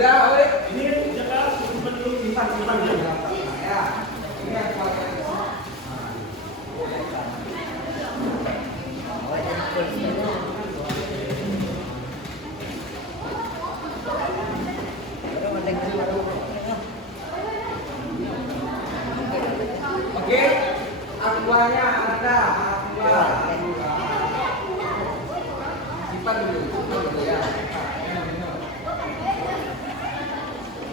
Udah, oleh ini kan simpan dulu, simpan ya. Ya, ini yang oke, aquanya ada, aqua. Simpan dulu ya.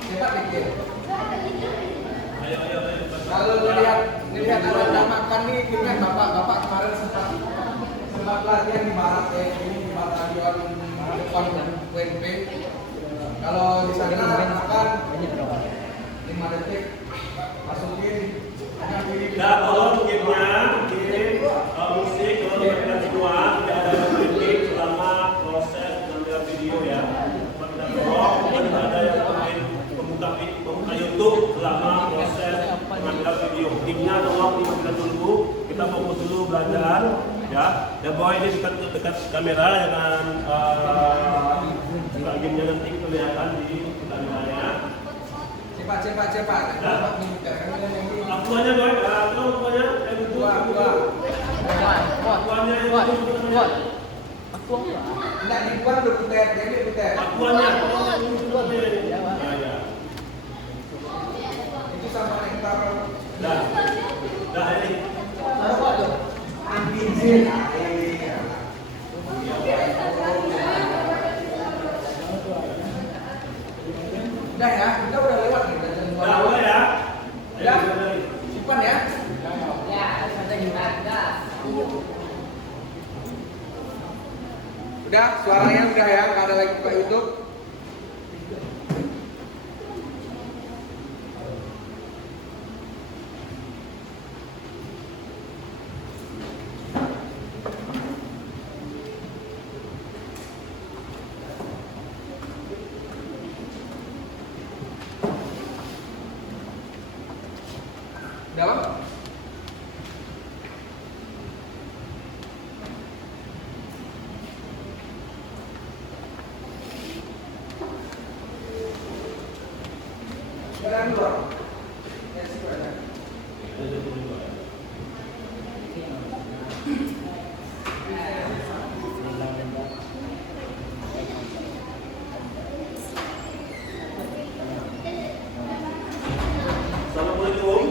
Cepat dikit. Kalau lihat ada makan nih, kan bapak kemarin sempat latihan di barat ya, ini di batalion depan UNP. Kalau di sana makan 5 detik masukin. Nah, tolong gamenya, game musik, kalau teman semua tidak ada game selama proses mengambil video ya. Tidak ada yang membuka YouTube selama proses mengambil video. Timnya tolong kita tunggu, kita fokus dulu belajar ya. Dan bawa ini dekat kamera dengan gamenya nanti kita lihatkan di kameranya. Cepat. Akuannya boy, tolong akuannya. Akuannya Enggak dibuang dulu putet, jadi putet. Akuannya. Itu sama nektar. Dah ini. Anjing. Udah ya, kita udah lewat nih. Udah ya. Ya, simpan ya. Udah, suaranya udah ya, nggak ada lagi buka YouTube. Dalam? Sekarang dua. Ya, sekarang. Assalamualaikum.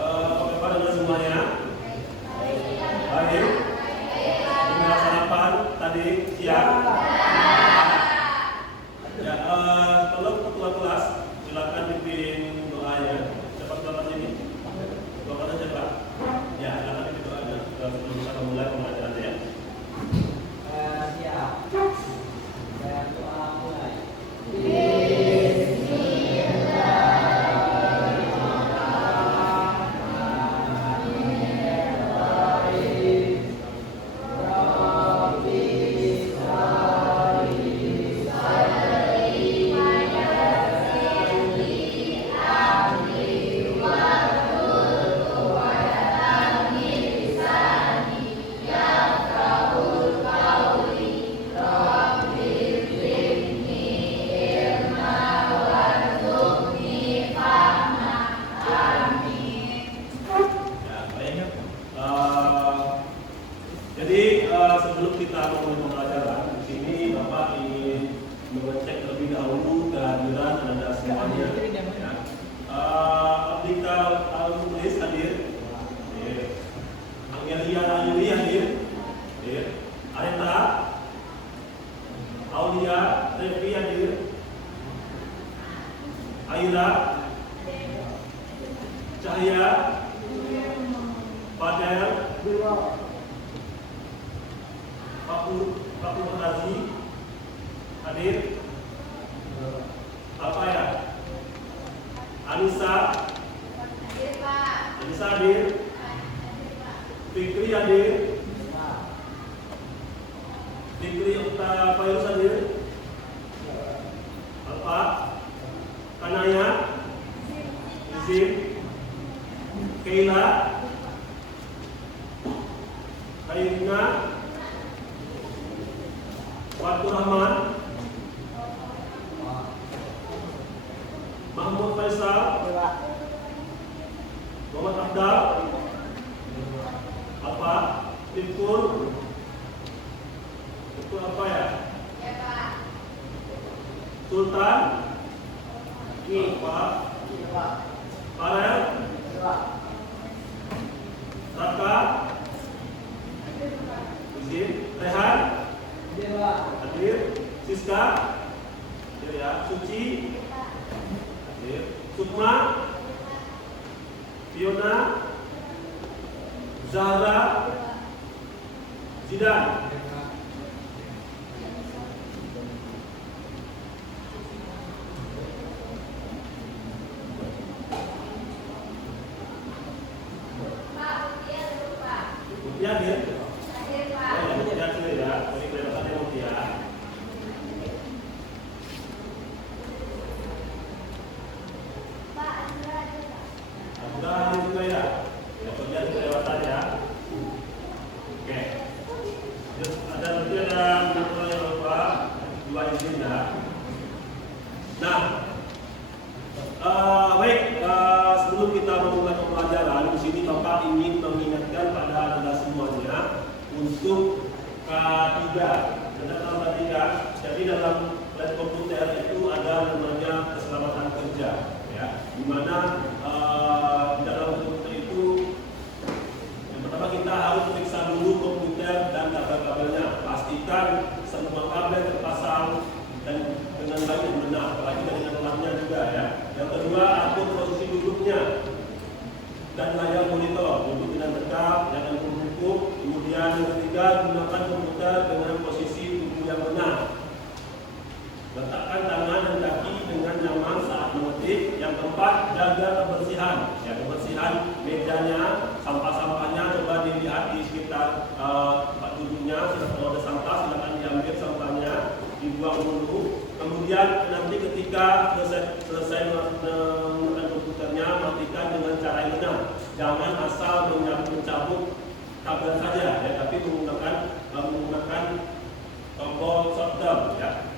Bagaimana dengan semuanya? Baik. Gimana sarapan tadi siang? Ya, tolong ketua kelas mengecek terlebih dahulu kehadiran Anda semuanya. Ya. Abdika Al-Mulis hadir. Angelia Ayuri hadir. Areta Aulia Revi hadir. Aila Cahaya Padel Pak Razi hadir. Apa ya? Anissa hadir. Fikri hadir. Fikri Okta Fairuz hadir. Apa? Kanaya Izin. Keila Kairina Fatur Rahman Mahmud Faisal Muhammad Abdal apa? Tifkur itu apa ya? Sultan apa? Farel Raka Izin Rehan hadir. Siska ya. Suci hadir. Sukma Fiona Zahra Zidan Mutia hadir. Mutia sudah ya. Ini kelepasannya Mutia. Sudah hadir juga ya. Ya kerja di kelewatan ya. Oke. Terus ada nanti ada beberapa yang lupa dua izin ya. Nah, baik. Sebelum kita memulai pembelajaran, di sini Bapak ingin mengingatkan pada Anda semuanya untuk K3. Tentang K3. Jadi dalam lab komputer itu ada namanya keselamatan kerja, ya. Di mana di dalam komputer itu yang pertama kita harus periksa dulu komputer dan kabel-kabelnya. Pastikan semua kabel terpasang dan dengan baik dan benar, apalagi dengan lamanya juga ya. Yang kedua, atur posisi duduknya dan layar monitor, duduk dengan tegak, jangan membungkuk. Kemudian yang ketiga, gunakan komputer dengan posisi tubuh yang benar. Letakkan tangan dan kaki dengan nyaman saat mengetik. Yang keempat, jaga kebersihan. Ya, kebersihan mejanya, sampah-sampahnya coba dilihat di sekitar tempat duduknya. Kalau ada sampah, silakan diambil sampahnya, dibuang dulu. Kemudian nanti ketika selesai menggunakan komputernya, matikan dengan cara yang benar. Jangan asal mencabut kabel saja, ya, tapi menggunakan tombol shutdown, ya.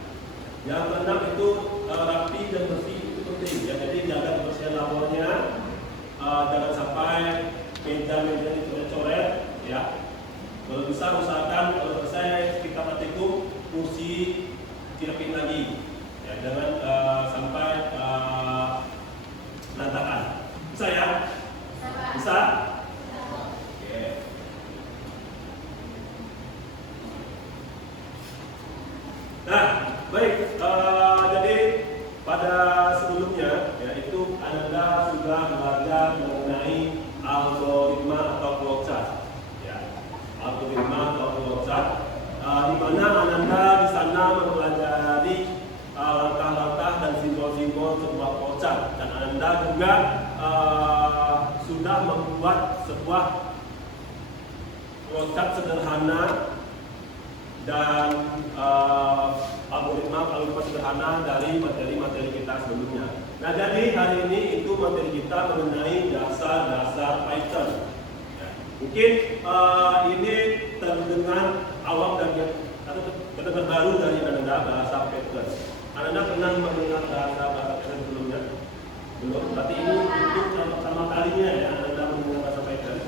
Yang keenam itu rapi dan bersih itu penting, ya. Jadi jaga kebersihan labornya, jangan sampai meja-meja itu coret-coret, ya. Kalau bisa usahakan kalau selesai kita praktikum kursi dirapin lagi, ya, jangan sampai berantakan. Bisa ya? Bisa? Oke. Nah, baik. Jadi pada sebelumnya, yaitu Anda sudah belajar mengenai algoritma atau flowchart, ya. Algoritma atau flowchart, di mana Anda di sana mempelajari langkah-langkah dan simbol-simbol sebuah flowchart, dan Anda juga sudah membuat sebuah flowchart sederhana dan algoritma sederhana dari materi-materi kita sebelumnya. Nah, jadi hari ini itu materi kita mengenai dasar-dasar Python. Ya. Mungkin ini terdengar awam dan terdengar baru dari Anda bahasa Python. Anda pernah mendengar bahasa Python sebelumnya? Belum? Berarti ini untuk pertama kalinya ya Anda mendengar bahasa Python.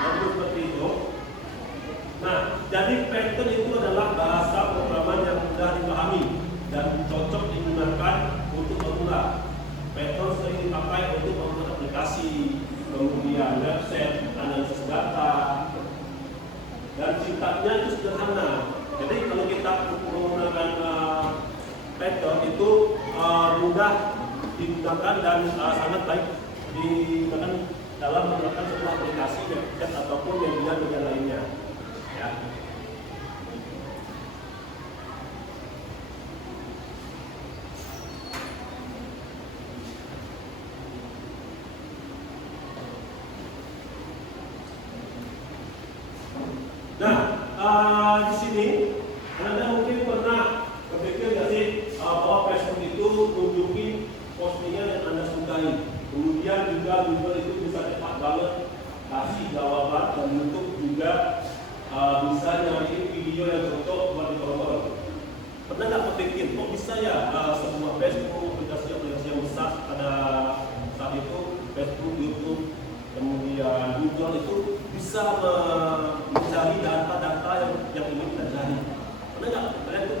Dan seperti itu. Nah, jadi Python itu adalah bahasa pemrograman yang mudah dipahami, Python itu mudah digunakan dan sangat baik digunakan dalam menggunakan sebuah aplikasi website ataupun media lainnya. Ya. Nah, di sini Anda mungkin pernah berpikir nggak sih bahwa Facebook itu nunjukin postingan yang Anda sukai. Kemudian juga Google itu bisa cepat banget kasih jawaban dan YouTube juga bisa nyariin video yang cocok buat ditonton. Pernah nggak berpikir kok bisa ya sebuah Facebook aplikasi yang besar pada saat itu Facebook, YouTube, kemudian Google itu bisa mencari data-data yang ingin kita cari. Pernah nggak kalian tuh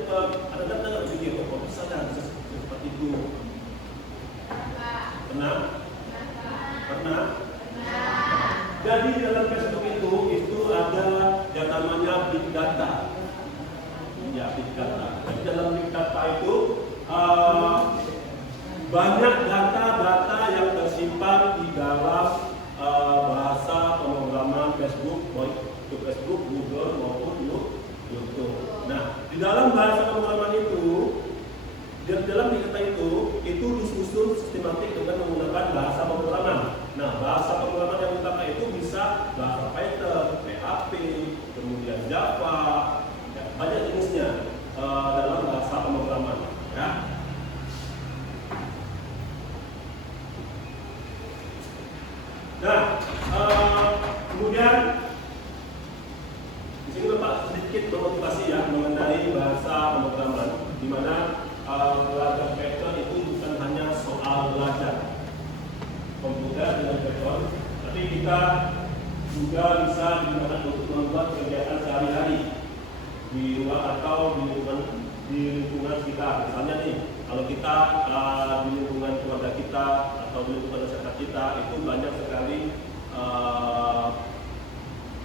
ada data nggak berpikir kok bisa ya bisa seperti itu? Pernah? Jadi di dalam Facebook itu ada yang namanya big data. Ya, big data. Jadi dalam big data itu banyak data-data yang tersimpan di dalam bahasa pemrograman Facebook, baik itu Facebook, Google maupun YouTube. Nah, di dalam bahasa pemrograman itu, di dalam big data itu disusun sistematik dengan menggunakan bahasa pemrograman. Nah, bahasa pemrograman yang dipakai itu bisa bahasa Python, PHP, kemudian Java, ya, banyak jenisnya dalam bahasa pemrograman. Ya. Nah, kemudian di sini Bapak sedikit memotivasi ya mengenai bahasa pemrograman, di mana belajar Python itu bukan hanya soal belajar komputer dengan Python, tapi kita juga bisa digunakan untuk membuat kegiatan sehari-hari di luar atau di lingkungan kita. Misalnya nih, kalau kita di lingkungan keluarga kita atau di lingkungan masyarakat kita itu banyak sekali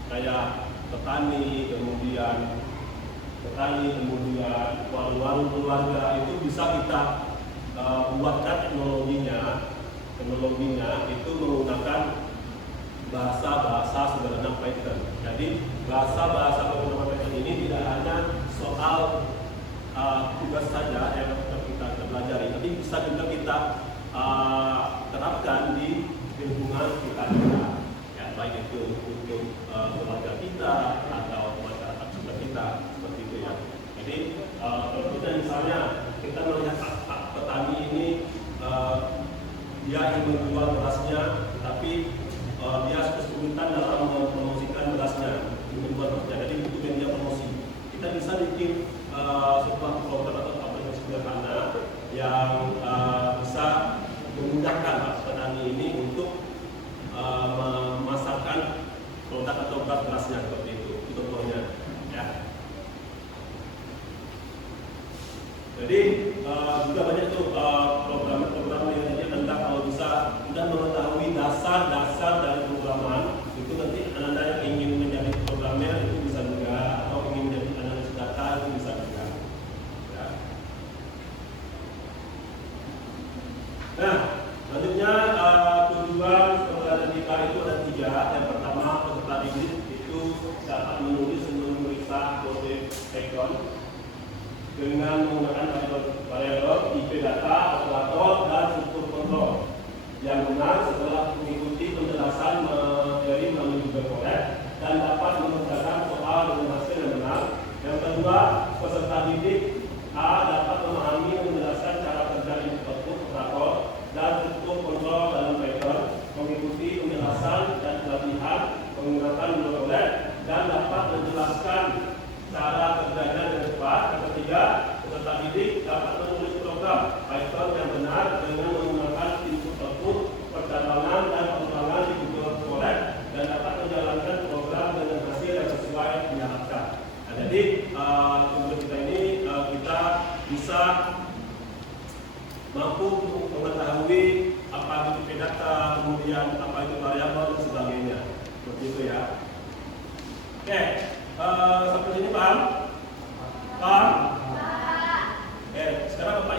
kayak petani, kemudian warung-warung keluarga itu bisa kita buatkan teknologinya itu menggunakan bahasa-bahasa sederhana Python. Jadi bahasa-bahasa pemrograman Python ini tidak hanya soal tugas saja yang kita pelajari, tapi bisa juga kita terapkan di lingkungan kita juga, ya, baik itu untuk keluarga kita atau masyarakat sekitar kita, seperti itu ya. Jadi kalau kita misalnya kita melihat petani ini dia ingin menjual berasnya, tapi dia kesulitan dalam mempromosikan berasnya, jadi butuh media promosi. Kita bisa bikin sebuah program atau aplikasi sederhana yang bisa memudahkan petani ini untuk memasarkan produk atau berasnya seperti itu contohnya. Ya. Jadi juga banyak tuh program-program yang tentang kalau bisa sudah mengetahui dasar-dasar dari programan itu, nanti Anda yang ingin menjadi programmer itu bisa juga, atau ingin menjadi analis data itu bisa juga. Ya. Nah, selanjutnya tujuan pembelajaran kita itu ada 3. Yang pertama, peserta didik itu dapat menulis dan memeriksa kode Python dengan menggunakan variabel IP data, operator, dan struktur kontrol yang benar setelah mengikuti penjelasan materi melalui Google Colab dan dapat mengerjakan soal dengan hasil yang benar. Yang kedua, peserta didik A dapat memahami dan menjelaskan cara kerja input operator dan struktur kontrol dalam Python, mengikuti penjelasan dan pelatihan menggunakan Google Colab dan dapat menjelaskan cara kerjanya dengan cepat. Yang ketiga, peserta didik dapat menulis program Python yang benar dengan menggunakan input-output, percatanan dan pengulangan di Google Colab dan dapat menjalankan program dengan hasil yang sesuai diharapkan. Nah, jadi untuk kita ini kita bisa mampu mengetahui apa itu IP data, kemudian apa itu variabel dan sebagainya. Seperti itu ya. Oke. Sampai sini paham? Paham? Oke, sekarang Bapak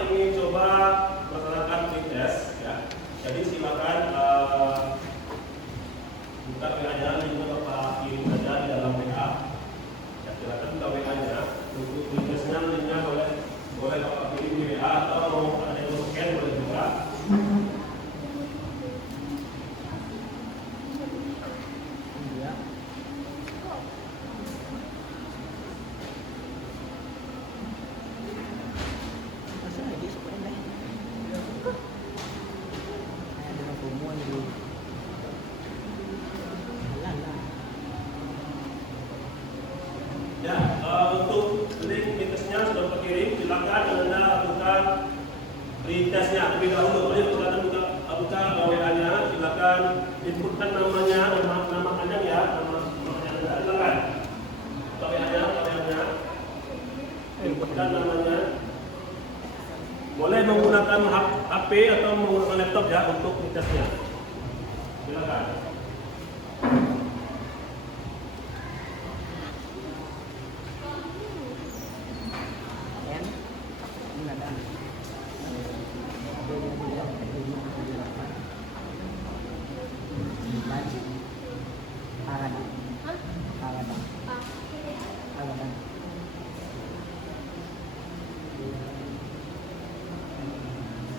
tesnya terlebih dahulu. Mari silakan buka WA-nya, silakan inputkan namanya, nama panjang ya, nama silakan. Buka WA-nya, inputkan namanya. Boleh menggunakan HP atau menggunakan laptop ya untuk tesnya. Silakan.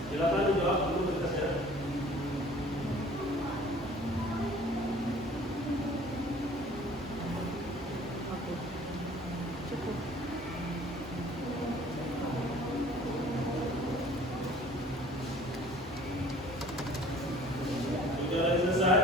Silakan dijawab dulu tesnya. Sudah selesai?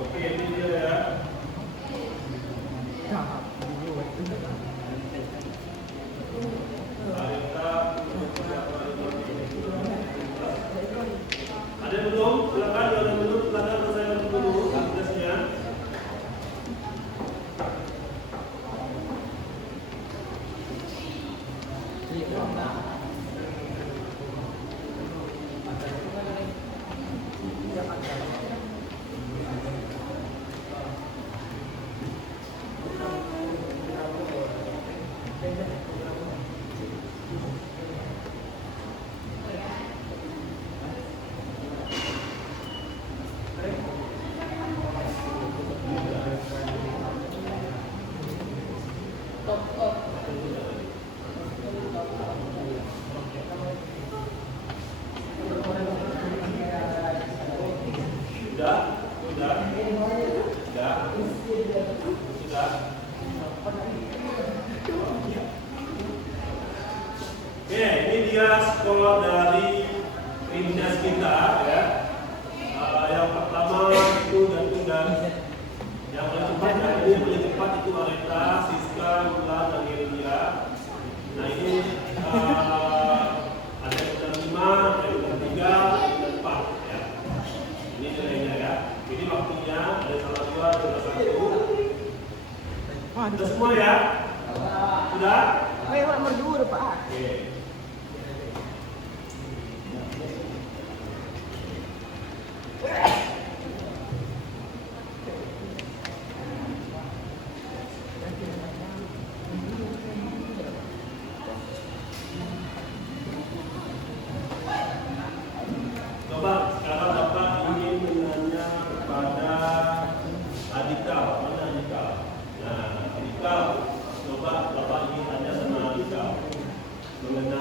Oke, ini dia ya. Ada yang belum? Silakan, kalau ada yang belum, silakan selesaikan dulu tugasnya. Oke, ini dia skor dari timnas kita ya. Yang pertama itu dan yang paling cepat ya, ini yang paling cepat itu Areta, Siska, Mulan, dan Geria. Nah ini ada yang udah 5, ada yang udah 3, ada yang udah 4 ya. Ini nilainya ya. Ini waktunya ada salah 2, ada salah 1. Sudah semua ya? Sudah? Nomor 2 Pak. Oke. Coba sekarang Bapak ingin menanya kepada Adikal. Mana Adikal? Nah, Adikal, coba Bapak ingin tanya sama Adikal mengenai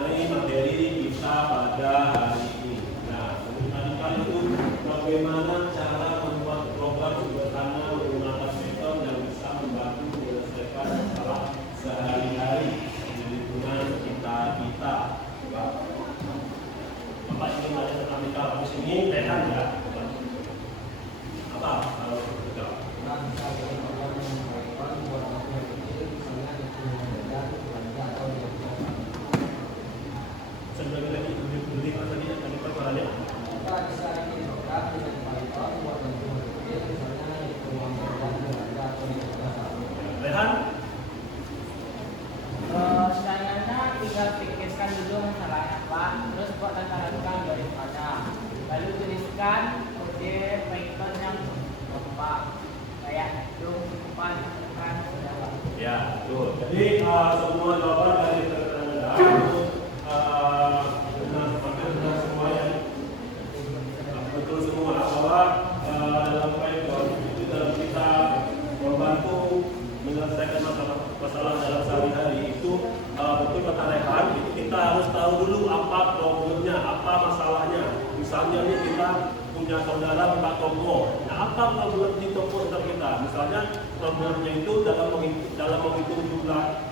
saudara buka toko. Nah, apa problem di toko saudara kita? Misalnya problemnya itu dalam menghitung jumlah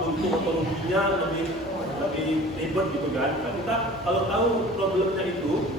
untung atau ruginya lebih ribet gitu kan. Nah, kita kalau tahu problemnya itu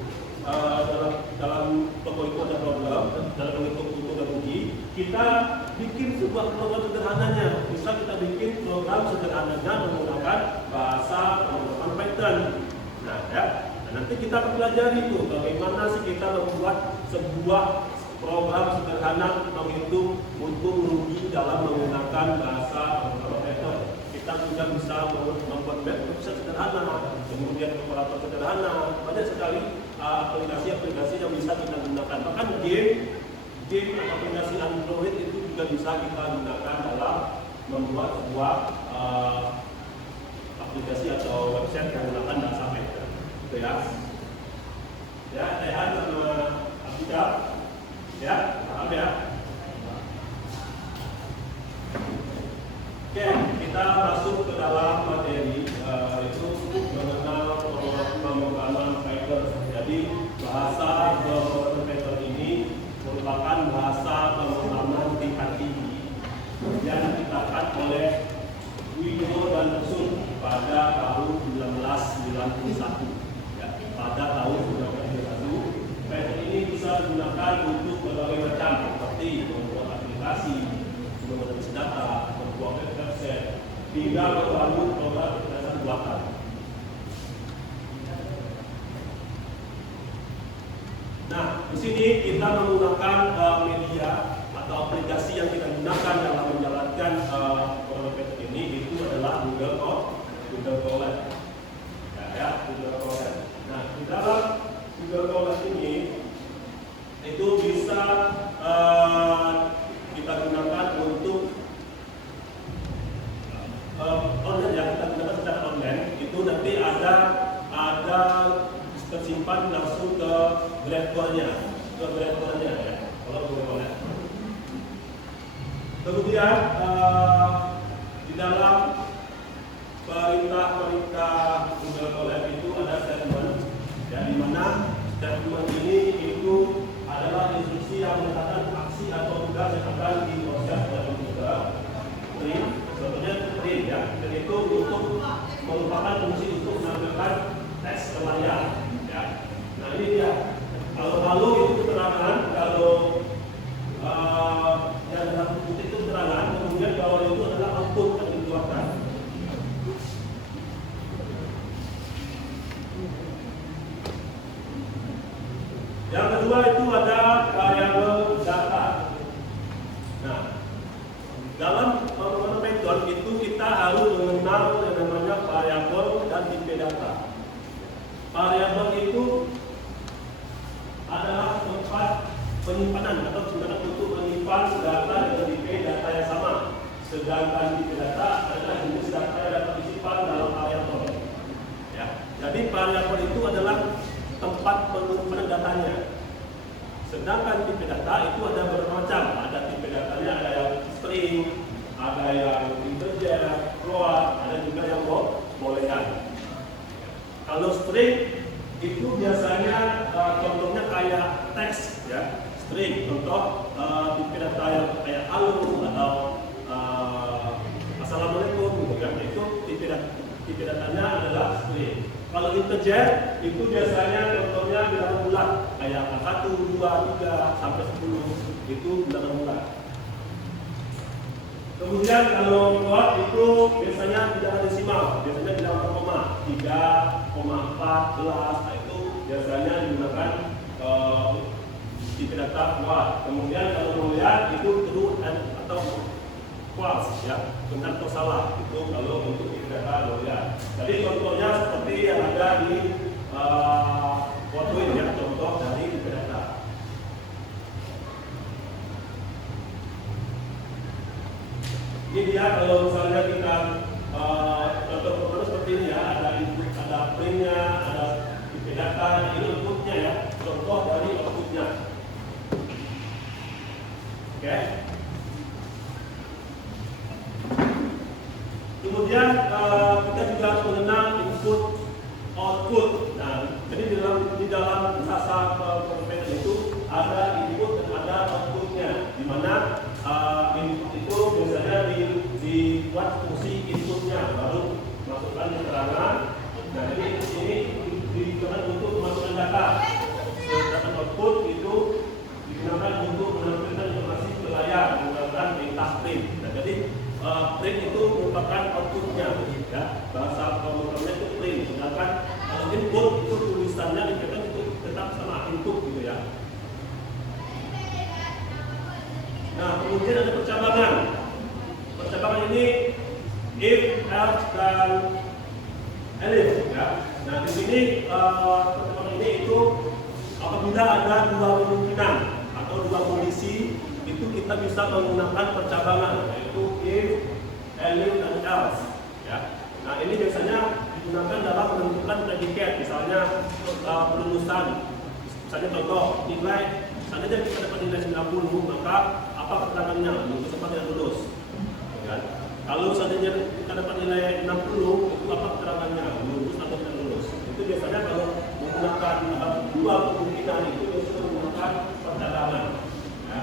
dalam toko itu ada problem dalam menghitung untung dan rugi, kita bikin sebuah program sederhananya. Misal kita bikin program sederhananya menggunakan bahasa pemrograman Python. Nah, ya. Nah, nanti kita akan pelajari itu bagaimana sih kita membuat sebuah program sederhana menghitung untung rugi dalam menggunakan bahasa pemrograman Python. Kita juga bisa membuat web sederhana, kemudian kalkulator sederhana, banyak sekali aplikasi-aplikasi yang bisa kita gunakan. Bahkan game aplikasi Android itu juga bisa kita gunakan dalam membuat sebuah aplikasi atau website menggunakan bahasa Python. Gitu ya. Ya, Rehan sama Abida. Ya, paham ya? Oke, kita masuk ke dalam materi itu mengenal pemrograman Python. Jadi bahasa pemrograman Python ini merupakan bahasa pemrograman tingkat tinggi yang diciptakan oleh Guido dan Sun pada tahun 1991. Ya, pada tahun 1991, Python ini bisa digunakan untuk berbagai macam seperti membuat aplikasi, menganalisis data, membuat website, hingga membangun program kecerdasan buatan. Nah, di sini kita menggunakan media atau aplikasi yang kita gunakan dalam menjalankan program Python ini itu adalah Google Colab. Ya, Google Colab. Nah, di dalam Google Colab ini itu bisa kita gunakan untuk online ya, kita gunakan secara online. Itu nanti ada tersimpan langsung ke Gradcore-nya ya, kalau Google Colab. Kemudian di dalam perintah Google Colab itu ada statement, ya, di mana statement ini itu adalah instruksi yang menyatakan aksi atau tugas yang akan diproses oleh komputer. Print, contohnya print ya, dan itu untuk merupakan fungsi untuk menampilkan teks ke layar. Ya. Nah ini dia. Kalau lalu itu keterangan, kalau yang dalam putih itu keterangan, kemudian bawah itu adalah output yang dikeluarkan. Yang kedua itu ada variabel data. Nah, dalam pemrograman Python itu kita harus mengenal yang namanya variabel dan tipe data. Variabel itu adalah tempat penyimpanan atau sebenarnya untuk menyimpan data dengan tipe data yang sama. Sedangkan tipe data adalah jenis data yang dapat disimpan dalam variabel. Ya, jadi variabel itu adalah tempat penyimpanan datanya. Sedangkan tipe data itu ada bermacam. Ada tipe datanya, ada yang string, ada yang integer, float, ada juga yang boolean. Kalau string itu biasanya contohnya kayak teks ya, string. Contoh tipe data yang kayak halo atau assalamualaikum gitu kan. Itu tipe datanya adalah string. Kalau integer itu biasanya contohnya bilangan bulat kayak 1, 2, 3 sampai 10 itu bilangan bulat. Kemudian kalau float itu biasanya bilangan desimal, biasanya bilangan koma 3,14. Nah itu biasanya digunakan tipe data float. Kemudian kalau boolean itu true atau false ya, benar atau salah itu kalau untuk tipe data boolean. Jadi contohnya seperti yang ada di foto ini ya, contoh dari tipe data. Ini dia kalau misalnya kita contoh seperti ini ya, ada input, ada print-nya, ada tipe data, ini output-nya ya, contoh dari output-nya. Oke. Kemudian kita juga harus mengenal input output. Nah, jadi di dalam bahasa Python masukkan keterangan. Nah ini digunakan untuk memasukkan data. Sedangkan output itu digunakan untuk menampilkan informasi ke layar menggunakan perintah print. Nah, jadi print itu merupakan outputnya, ya. Bahasa programnya itu print. Sedangkan kalau input itu tulisannya dikatakan itu tetap sama input gitu ya. Nah, kemudian ada percabangan. Percabangan ini if, else, dan elif, ya. Nah, di sini percabangan ini itu apabila ada dua kemungkinan atau dua kondisi, itu kita bisa menggunakan percabangan, yaitu if, elif, dan else, ya. Nah, ini biasanya digunakan dalam menentukan predikat, misalnya kelulusan. Misalnya contoh nilai, seandainya kita dapat nilai 90, maka apa keterangannya? Lulus apa tidak lulus? Ya. Kalau seandainya kita dapat nilai 60, itu apa keterangannya? Lulus atau tidak lulus? Itu biasanya kalau menggunakan dua kemungkinan itu biasanya menggunakan percabangan. Ya.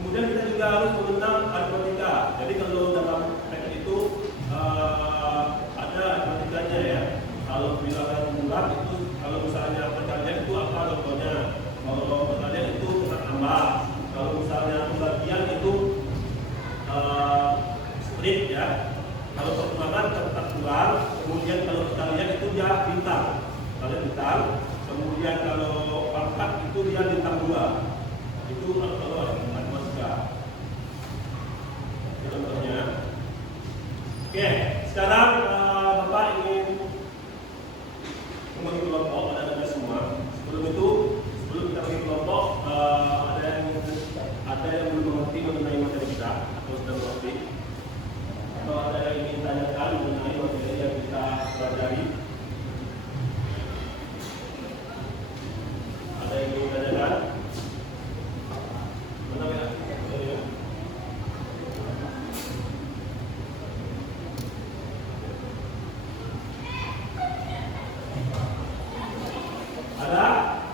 Kemudian kita juga harus mengenal aritmatika. Jadi kalau dalam paket itu ada aritmatikanya ya. Kalau bilangan bulat itu, kalau misalnya perkalian itu apa contohnya? Kalau perkalian itu kita tambah. Kalau misalnya pembagian itu strip ya. Kalau perkembangan kita keluar. Kemudian kalau perkalian itu dia bintang. Kalian bintang. Kemudian kalau pangkat itu dia bintang 2. Itu kalau aritmatika. Contohnya. Oke, sekarang Bapak ingin membagi kelompok, ada semua. Sebelum kita bagi kelompok, ada yang belum mengerti mengenai materi kita atau sudah mengerti, atau ada yang ingin tanyakan mengenai materi yang kita pelajari. Ada yang ingin tanyakan? Mana ya? Ada?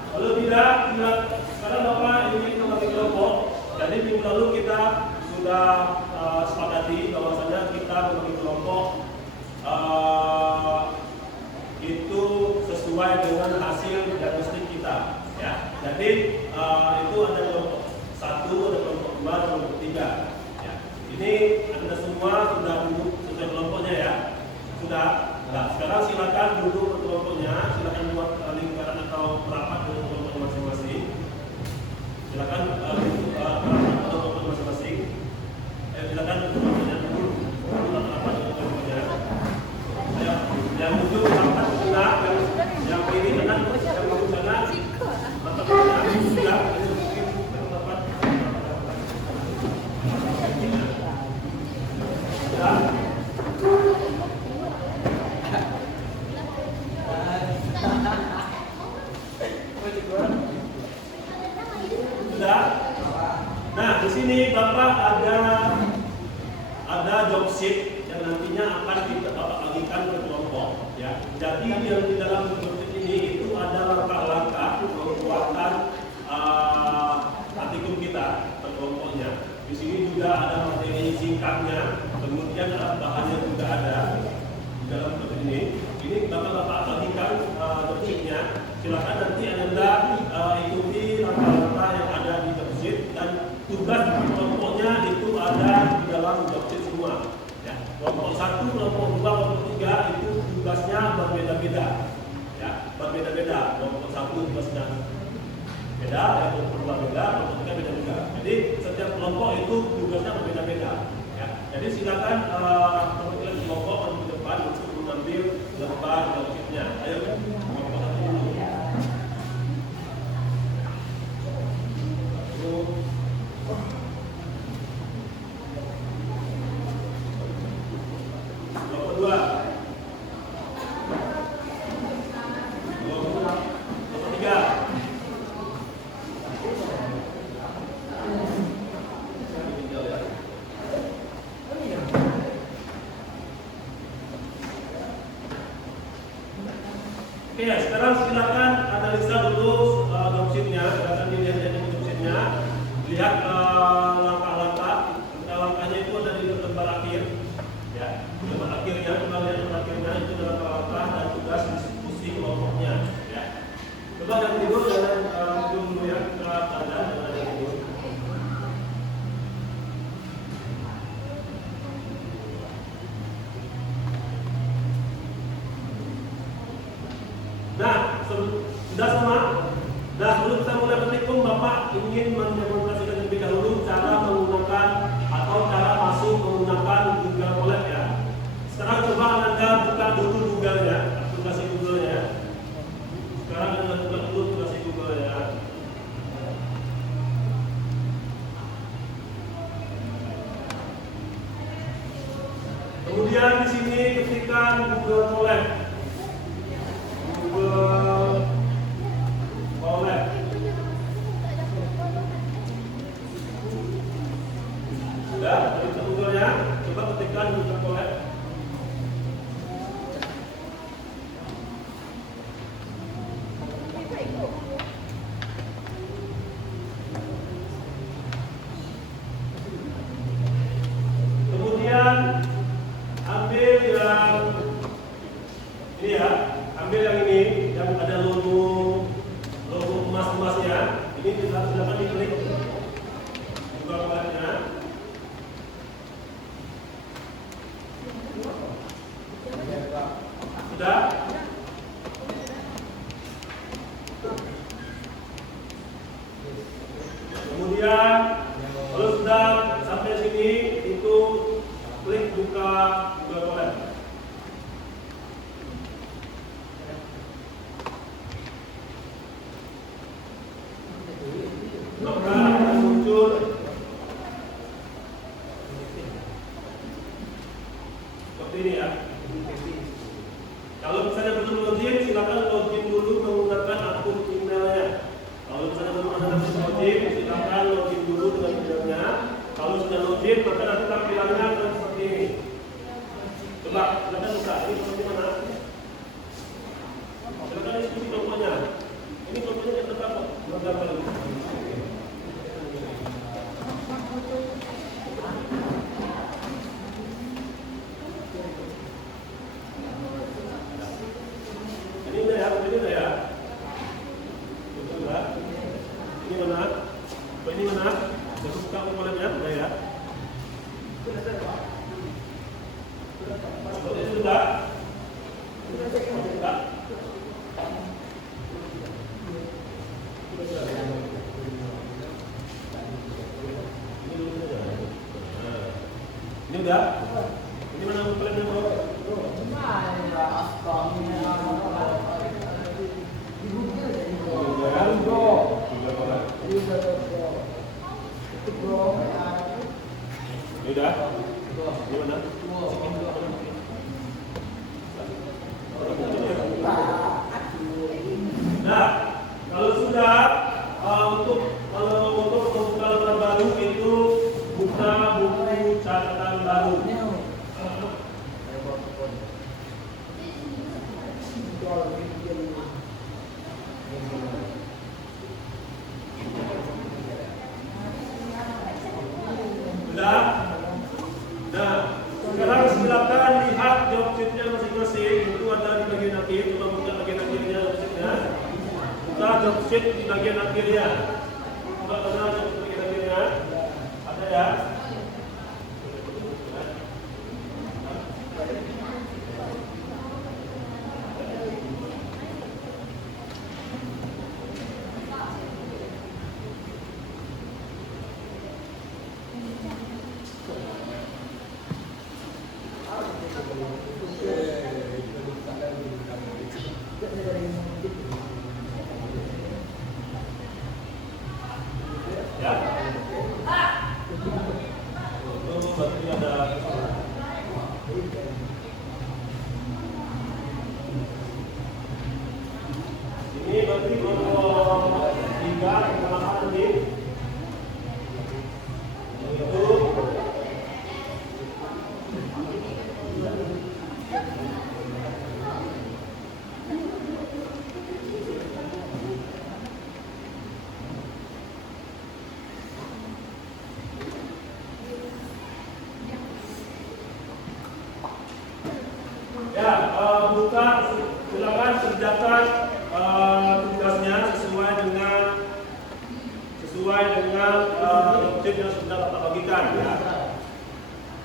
Kalau tidak, sekarang Bapak ingin membagi kelompok. Jadi minggu lalu kita sudah sepakati bahwasanya kita membagi kelompok itu sesuai dengan hasil diagnostik kita. Ya. Jadi itu ada kelompok 1, ada kelompok 2, ada kelompok 3. Ya. Ini Anda semua sudah duduk sesuai kelompoknya ya. Sudah. Nah, sekarang silakan duduk kelompoknya, silakan buat lingkaran atau rapat dengan kelompoknya masing-masing. Silakan duduk rapat atau kelompok masing-masing. Silakan kelompoknya duduk rapat dengan kelompoknya. Yang duduk rapat sebelah, yang kiri kanan, yang duduk sana, rapat sebelah, rapat. Sudah. Nah, di sini Bapak ada job sheet yang nantinya akan kita Bapak bagikan ke kelompok. Ya. Jadi yang di dalam job sheet ini itu ada langkah-langkah pembuatan artikel kita ke kelompoknya. Di sini juga ada materi singkatnya, kemudian bahannya juga ada di dalam job ini. Ini Bapak bagikan job sheet-nya. Silakan nanti Anda ikuti langkah-langkah yang ada di job sheet dan tugas kelompoknya itu ada di dalam job sheet semua. Ya. Kelompok 1, kelompok 2, kelompok 3 itu tugasnya berbeda-beda. Ya, berbeda-beda. Kelompok 1 tugasnya beda, kelompok 2 beda, kelompok 3 beda juga. Jadi setiap kelompok itu tugasnya berbeda-beda. Ya. Jadi silakan perwakilan kelompok di depan untuk mengambil lembar job sheet-nya. Ayo, kelompok 1 dulu. Oke, sekarang silakan analisa dulu job sheet-nya, silakan dilihat job sheet-nya, lihat langkah-langkah. Langkahnya itu ada di lembar akhir, Ya, tempat akhirnya, coba lihat tempat akhirnya itu adalah langkah dan tugas diskusi kelompoknya. Ya. Coba yang tidur jangan tidur dulu ya, kita tanda dengan yang tidur. Nah, sudah sama? Nah, sebelum kita mulai praktikum, Bapak ingin mendemonstrasikan terlebih dahulu cara menggunakan atau cara masuk menggunakan Google Colab ya. Sekarang coba Anda buka dulu Google-nya, aplikasi Google-nya. Sekarang Anda buka dulu aplikasi Google-nya. Kemudian di sini ketikkan Google Colab. Google Colab. Sudah, dari Google-nya, coba ketikkan Google Colab. Kemudian ambil yang ini ya, ambil yang ini yang ada logo emas-emasnya. Ini silakan diklik Google Colab-nya. Sudah? Kemudian kalau sudah sampai sini itu klik buka Google Colab. Maka akan muncul seperti ini ya. Kalau misalnya belum login, silakan login dulu menggunakan akun emailnya. Kalau misalnya belum ada login, silakan login dulu dengan emailnya. Kalau sudah login, maka nanti tampilannya akan seperti ini. Coba, silakan buka. Ini seperti mana? Silakan isi tokonya. Ini tokonya yang terdapat berapa kali? Ini ya. Betul enggak? Ini mana? Ini mana? Sudah buka komponennya, sudah ya. Seperti itu sudah. Sudah. Ini udah. Ini mana komponennya, Bro? Udah? Gimana? Nah, kalau sudah untuk membuka lembar baru itu buka buku catatan baru. Sudah? Nah, sekarang silakan lihat job sheet-nya masing-masing. Itu ada di bagian akhir. Coba buka bagian akhirnya job sheet-nya. Buka job sheet di bagian akhirnya. Coba kenal job sheet di bagian akhirnya. Ada ya? Ya. Itu berarti ada ini berarti kelompok 3 pertama nanti itu kerjakan tugasnya sesuai dengan objek yang sudah Bapak bagikan ya.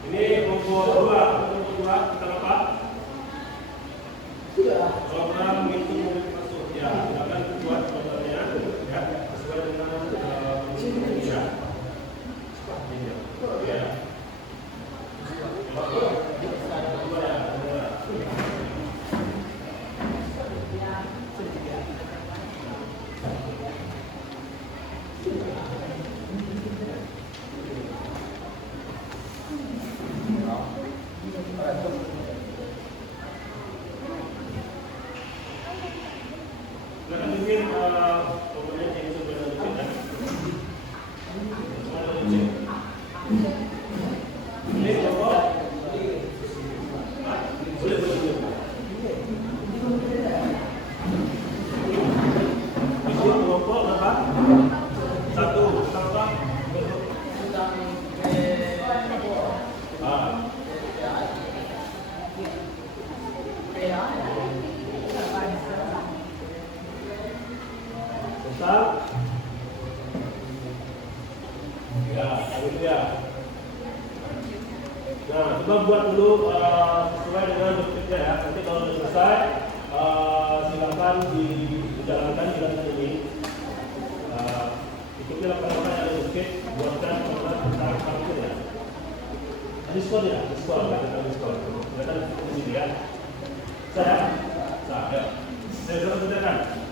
Ini kelompok 2 kita apa? Program menghitung mobil masuk ya, silakan buat programnya ya sesuai dengan Indonesia. Ya. Nah, coba buat dulu sesuai dengan objeknya ya. Nanti kalau sudah selesai, silakan dijalankan ini. Ikuti langkah-langkah yang ada objek, buatkan program tentang parkir ya. Diskon ya, diskon, kelihatan di sini ya. Saya, saya sudah kerjakan.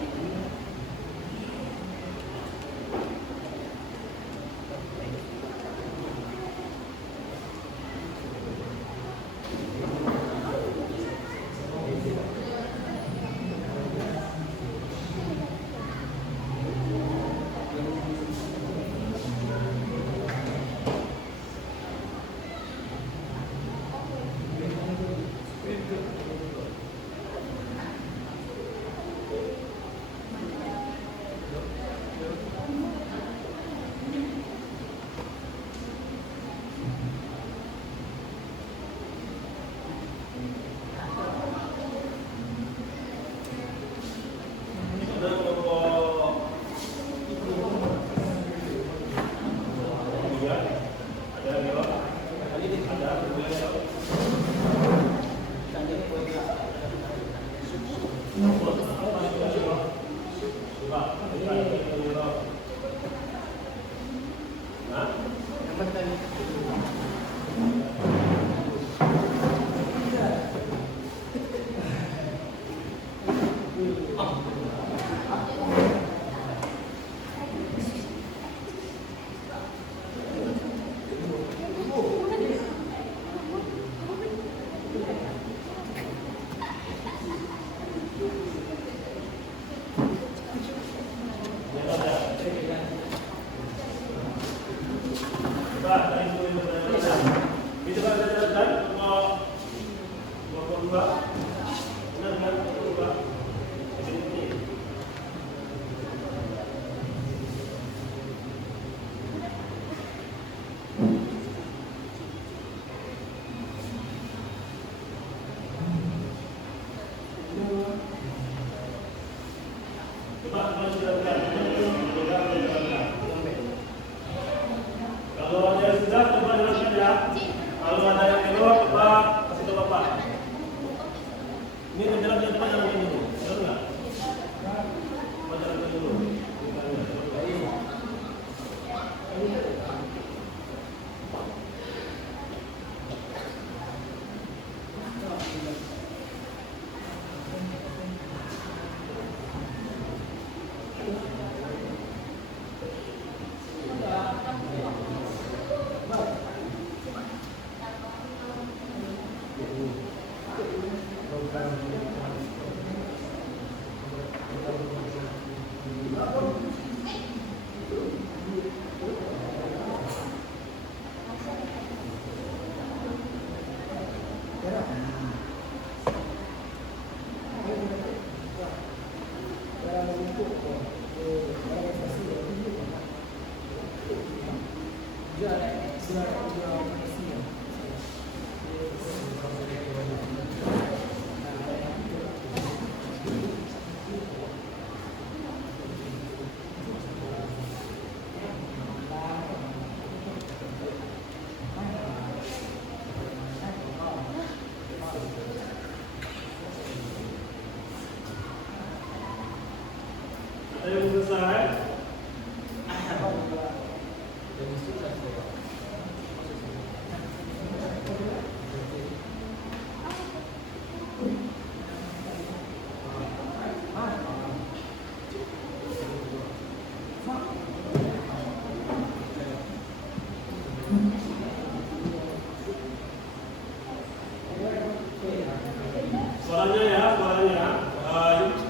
Suaranya ya, suaranya.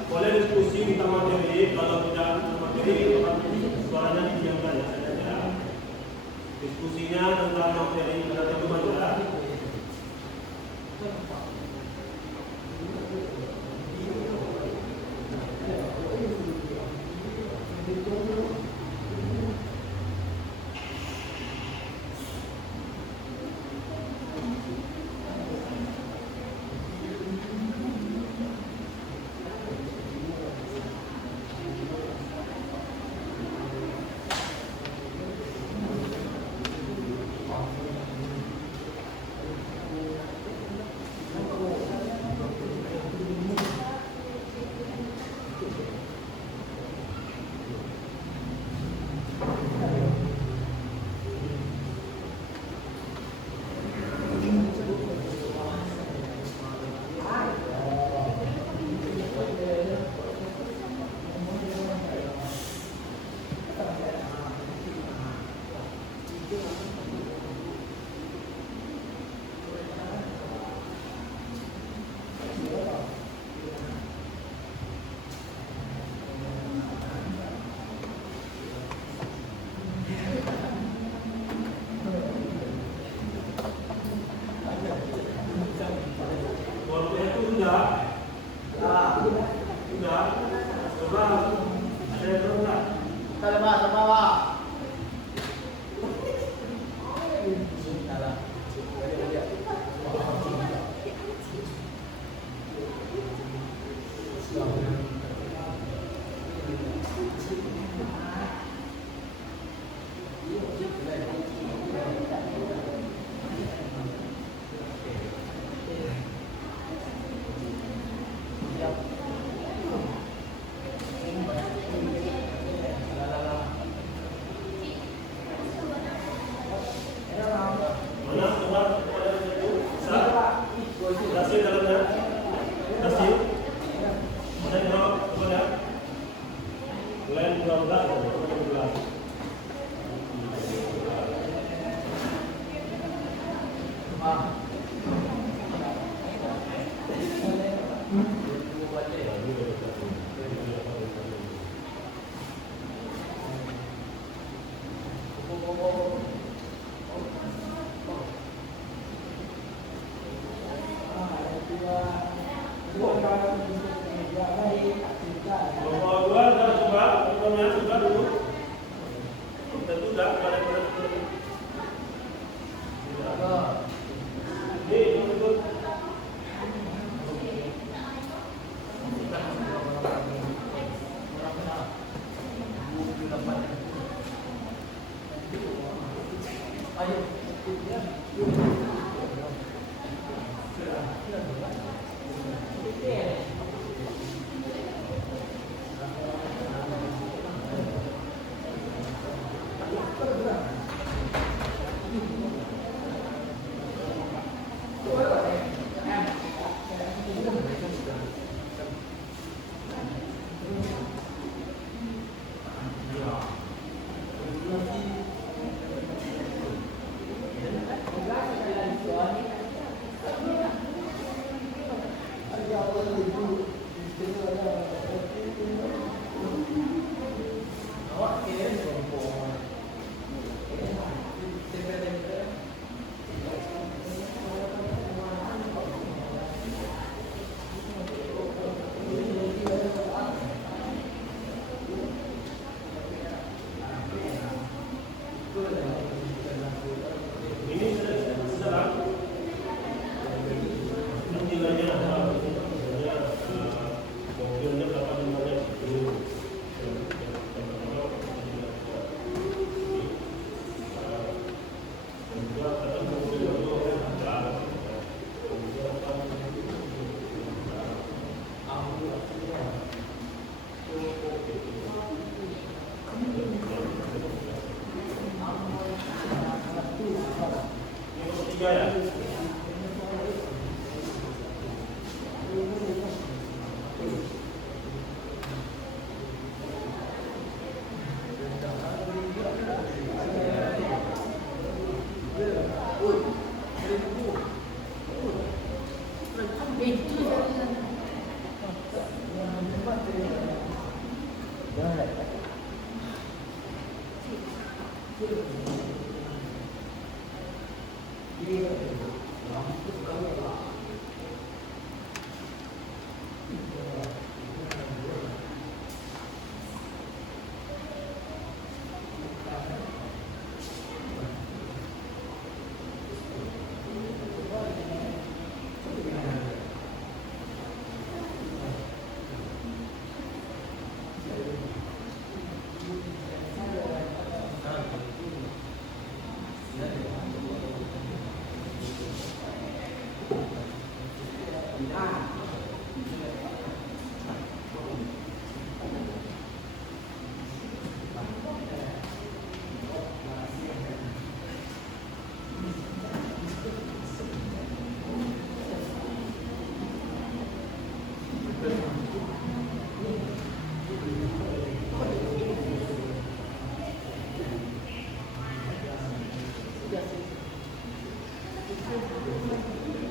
Boleh diskusi minta materi. Kalau tidak minta materi, suaranya didiamkan ya saja. Diskusinya tentang materi berarti itu saja.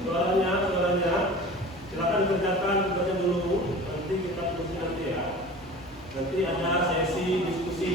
Suaranya, silakan kerjakan tugasnya dulu. Nanti kita diskusi nanti ya. Nanti ada sesi diskusi.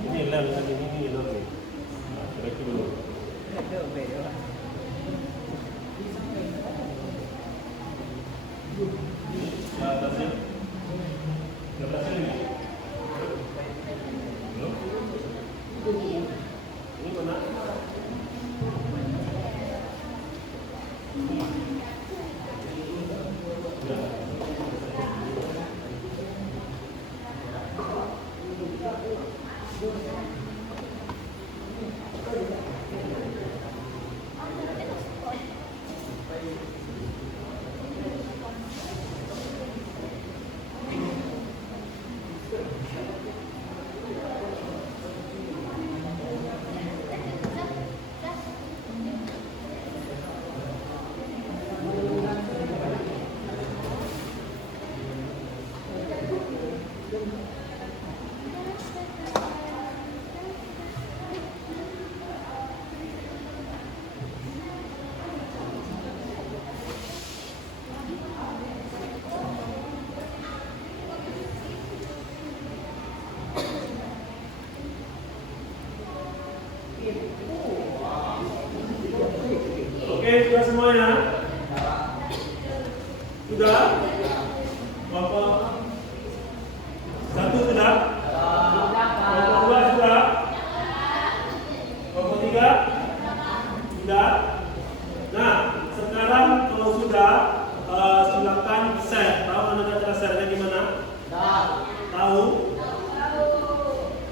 Ini lem ini lem. Nah, kira-kira dulu. Ya, atasnya. Ya, atasnya ini. Belum? Ini mana? Oke, sudah semuanya? Sudah? Bapak satu sudah? Bapak dua sudah? Bapak tiga? Sudah? Nah, sekarang kalau sudah, silakan share. Tahu anda cara share-nya gimana? Tahu?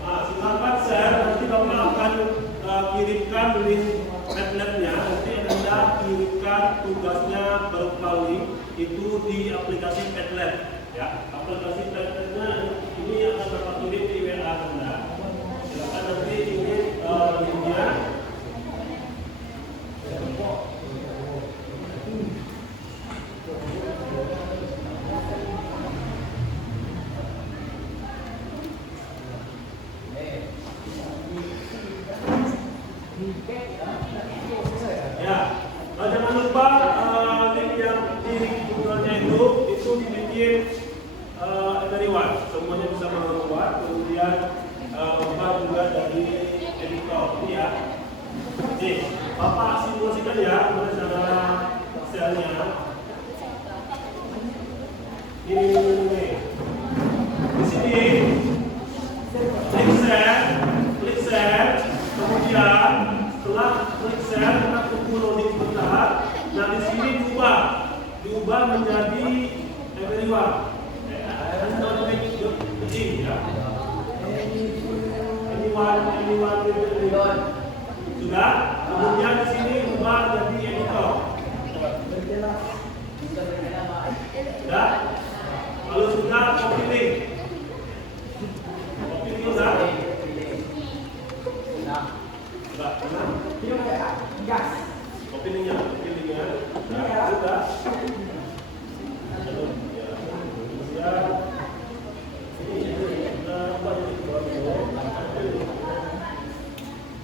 Nah, silakan share. Nanti Bapak akan kirimkan link Padlet-nya. Nanti Anda kirimkan tugasnya berkali itu di aplikasi Padlet. Ya, aplikasi Padlet-nya ini akan Bapak kirim di WA Anda. Silakan nanti ini linknya. Ya, jangan lupa link yang di Google-nya itu dibikin everyone, semuanya bisa membuat. Kemudian Bapak juga dari editor ini ya. Oke, Bapak simulasikan ya, mana cara selnya. Ini di sini klik share, kemudian setelah klik share kita tunggu loading sebentar. Nah di sini diubah menjadi everyone. Sudah? Kalau sudah, kau pilih. Kau pilih sudah? Sudah, sudah. Kau pilihnya, pilihnya. Sudah.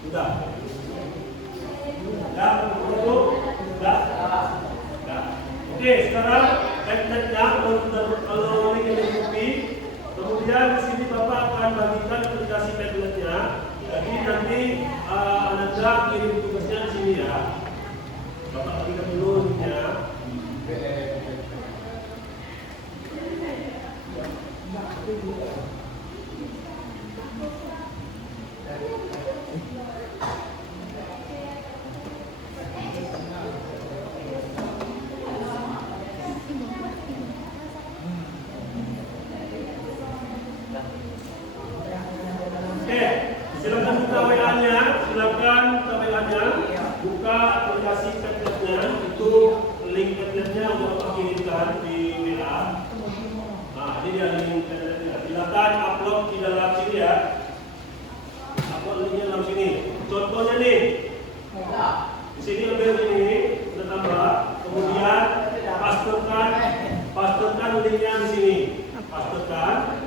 Sudah. Sudah, betul? Sudah? Sudah. Oke, sekarang tekniknya kalau ingin mengikuti, kemudian di sini Bapak akan bagikan aplikasi Padletnya. Jadi nanti Anda kirim tugasnya di sini ya. Bapak bagikan dulu linknya. Silakan buka WA-nya, buka aplikasi Padletnya, itu link Padletnya untuk Bapak kirimkan di WA. Nah, ini dia link Padletnya. Silakan upload di dalam sini ya. Upload linknya dalam sini. Contohnya nih, di sini ambil ini, kita tambah, kemudian pastekan linknya di sini, pastekan.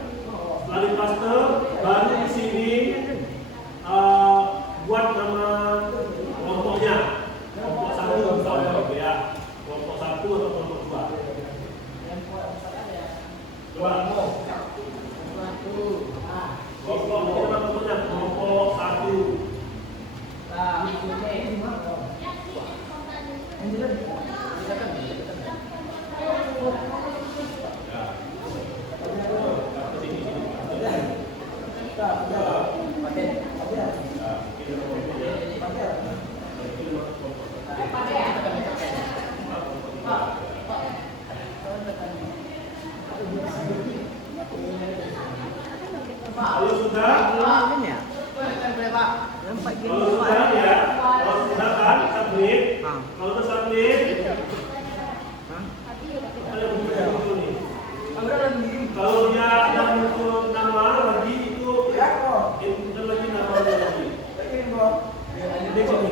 Setelah dipaste, baru di sini buat nama kelompoknya, kelompok 1 misalnya, ya, kelompok 1 atau kelompok 2. Coba, kelompok mungkin nama kelompoknya kelompok 1. Kalau sudah, ya, kalau sudah kan submit. Kalau sudah submit, kalau dia ada muncul nama lagi itu, enter lagi nama lagi. Di sini.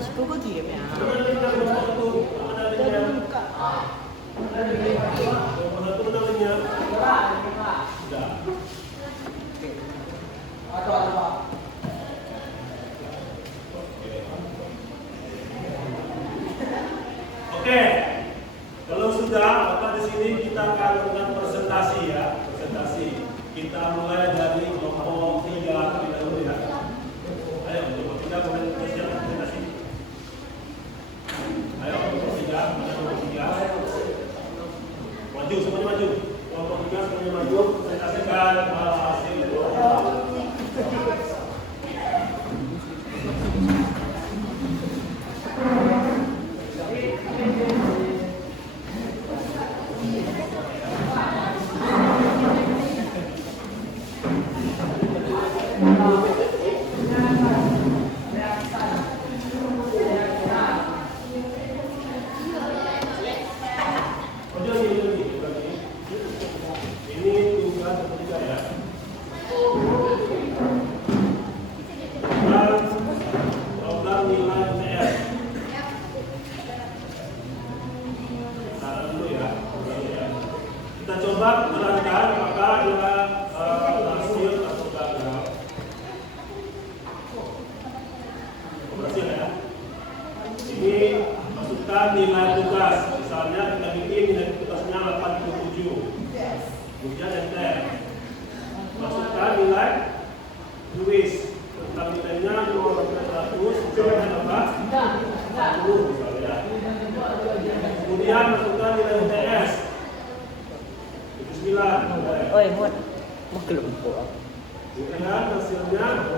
Itu kok kirim ya? Oke, kalau sudah, Bapak di sini kita akan lakukan presentasi ya, presentasi. Kita mulai dari kelompok 3 terlebih dahulu ya. Ayo, kelompok 3 kemudian presentasi. Ayo, kelompok 3, kelompok 3. Maju, semuanya maju. Kelompok 3 semuanya maju, presentasikan hasil. Nilai tugas, misalnya kita bikin nilai tugasnya 87, kemudian enter, masukkan nilai tulis, tentang nilainya 100, misalnya apa? 40 misalnya, kemudian masukkan nilai UTS 79. Oi, buat mau kelompok. Bukan hasilnya,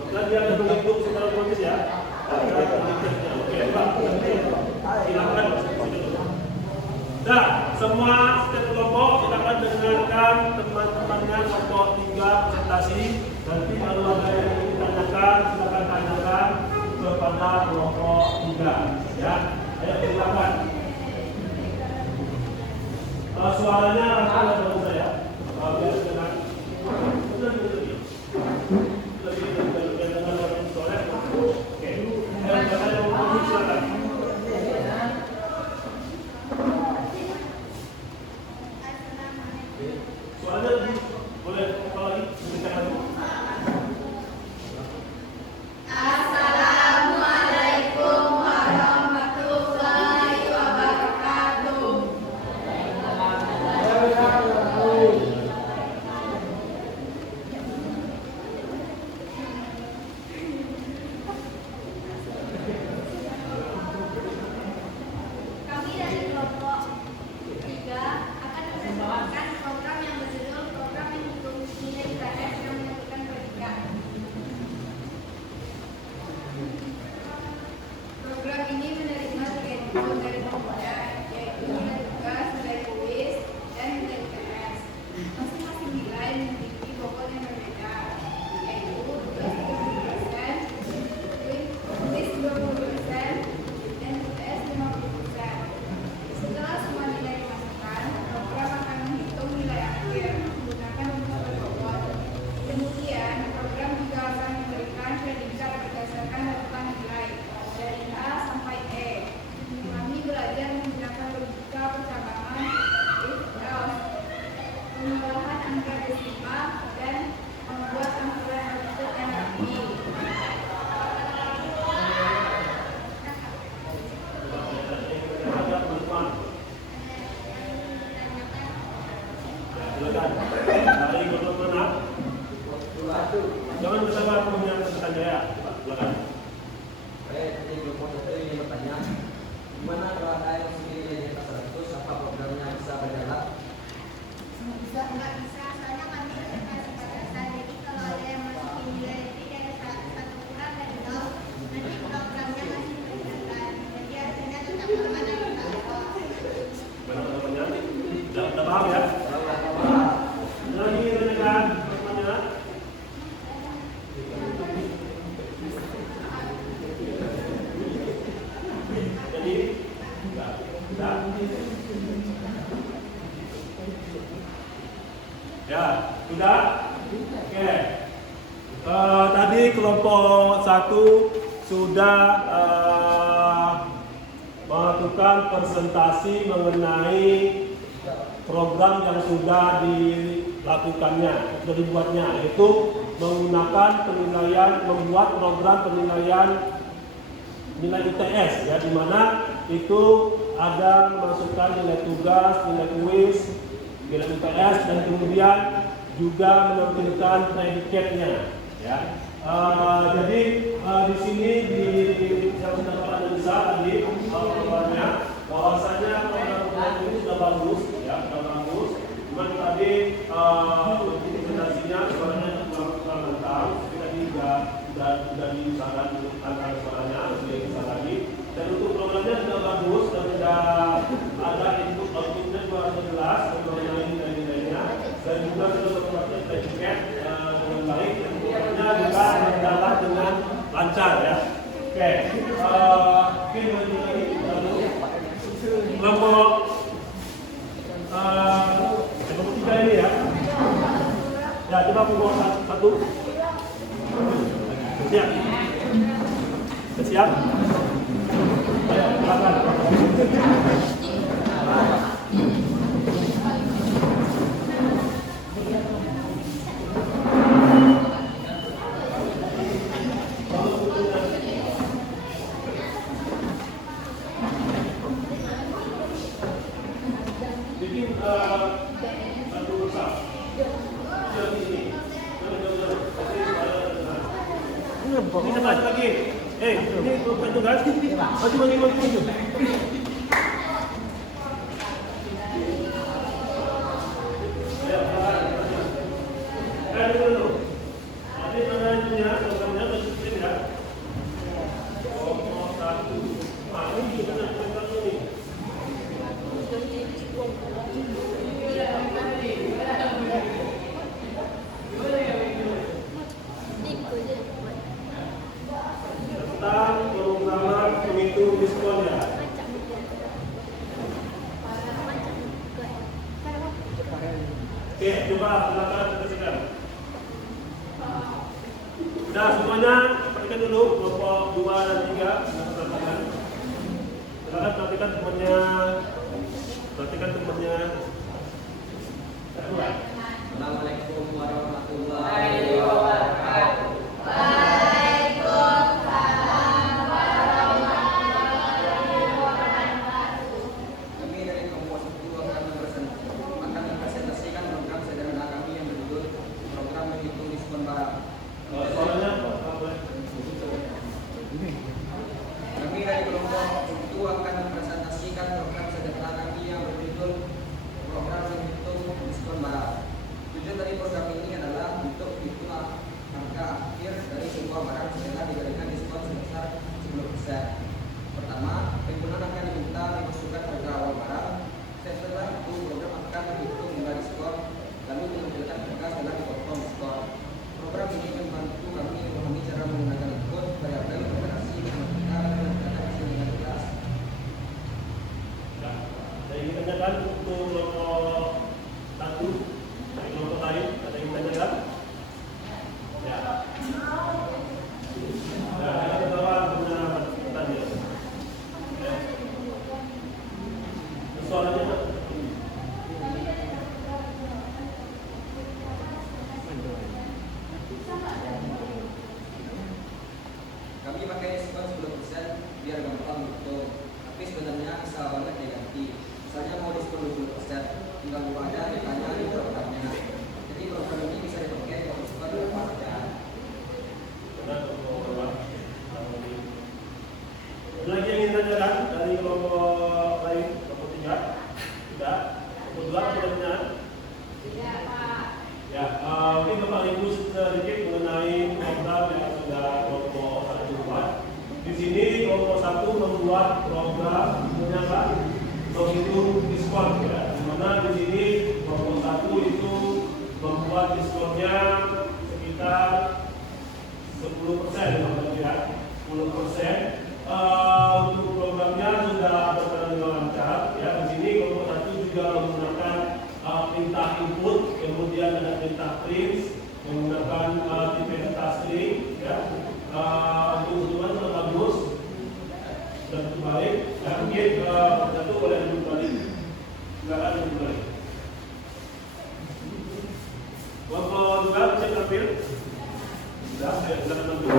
maka dia akan menghitung secara otomatis ya. Oke, Pak. Silakan. Nah, semua setiap kelompok silakan dengarkan teman-temannya kelompok 3 presentasi. Nanti kalau ada yang ingin ditanyakan, silakan tanyakan kepada kelompok 3. Ya, ayo silakan. Suaranya rata dari saya. Biar dengan lebih soalnya. Oke. Silakan. Soalnya boleh kalau lagi diceritakan dulu. Assalamualaikum warahmatullahi wabarakatuh. Kami dari kelompok 3 akan mempresentasikan program yang berjudul Program Menghitung Nilai IPS yang Menentukan Predikat. Program ini menerima 3 input dari pemuda, yaitu nilai tugas, nilai kuis, dan nilai IPS. Masing-masing nilai memiliki bobot yang berbeda, yaitu tugas 30%, kuis 20%, dan IPS 50%. Setelah semua nilai dimasukkan, program akan menghitung nilai akhir menggunakan rumus berbobot. Kemudian, program juga akan memberikan predikat berdasarkan urutan nilai dari A sampai E. Kami belajar menggunakan logika percambangan, if else, pengolahan angka desimal, dan membuat tampilan output yang rapi. Silakan. Dari kelompok mana? Jangan bersama punya bertanya ya. Silakan. Di kelompok 1 ingin bertanya, gimana kalau ada yang sendiri nilainya di atas 100, apa programnya bisa berjalan? Nggak bisa, soalnya kami kasih batasan. Jadi kalau ada yang masukin nilai lebih dari 100 atau kurang dari 0, nanti programnya masih berjalan. Jadi hasilnya tetap aman dan tidak error. Teman-temannya sudah paham ya? Lagi tanyakan teman-temannya. Jadi, enggak. Ya, sudah? Oke. Tadi kelompok 1 sudah melakukan presentasi mengenai program yang sudah dilakukannya, sudah dibuatnya, yaitu menggunakan penilaian, membuat program penilaian nilai ITS, ya, di mana itu ada memasukkan nilai tugas, nilai kuis, nilai ITS, dan kemudian juga menampilkan predikatnya, ya. Jadi di sini di yang sudah Bapak analisa tadi programnya, bahwasanya program ini sudah bagus, ya, sudah bagus. Cuman tadi presentasinya suaranya kurang mantap. Tadi sudah diusahakan untuk angkat suaranya, sudah bisa lagi. Dan untuk programnya sudah bagus dan sudah ada input outputnya juga sudah jelas mengenai nilai-nilainya, dan juga sudah membuatnya predikat dengan baik. Programnya juga berjalan dengan lancar, ya. Oke, mungkin begini kelompok 3 ini ya. Ya, coba kelompok 1. Siap. Siap. Ayo, silakan. Bikin satu besar. Yang ini. Ini cepat lagi. Ini bukan tugas. Maju. Dulu. Sudah semuanya perhatikan dulu kelompok 2 dan 3. Silakan perhatikan temannya. Perhatikan temannya. Assalamualaikum warahmatullahi wabarakatuh. Kami dari kelompok 1 akan mempresentasikan program sederhana kami yang berjudul Program Menghitung Diskon Barang. Soalnya Kami dari kelompok 1 akan mempresentasikan program sederhana kami yang berjudul Program Menghitung Diskon Barang. Tujuan dari program ini adalah untuk hitung harga akhir dari sebuah barang setelah diberikan diskon sebesar 10%. Pertama, pengguna akan diminta memasukkan harga awal barang. Setelah itu, program akan menghitung nilai diskon, lalu menampilkan harga setelah dipotong diskon. Program ini membantu kami memahami cara menggunakan input, variabel, operasi, matematika, dan menggunakan hasil dengan jelas. saya ingin tanyakan untuk kelompok 1 dari kelompok lain, ada yang tanyakan? Ya. Ya, yang pertama punya tanya. Ya. Soalnya Kami pakai diskon 10% biar gampang gitu. Tapi sebenarnya bisa banget diganti. Misalnya mau diskon 20%, tinggal buka aja ditanya di programnya. Jadi program ini bisa dipakai kalau diskon berapa saja. benar kelompok berapa? Ada lagi yang ingin tanyakan dari kelompok lain, kelompok 3? Tidak. Kelompok 2 ada pertanyaan? Ya, mungkin Bapak Ibu sedikit mengenai program yang sudah kelompok 1 buat. Di sini kelompok 1 membuat program apa? Menghitung diskon ya. Di mana di sini kelompok 1 itu membuat diskonnya sekitar 10% ya, 10%. Untuk programnya sudah berjalan dengan lancar ya. Di sini kelompok 1 juga menggunakan perintah input, kemudian ada perintah print menggunakan tipe data string ya. Untuk teman sudah bagus dan kembali ya, mungkin satu boleh kembali silakan kembali kelompok juga bisa tampil sudah silakan tampil.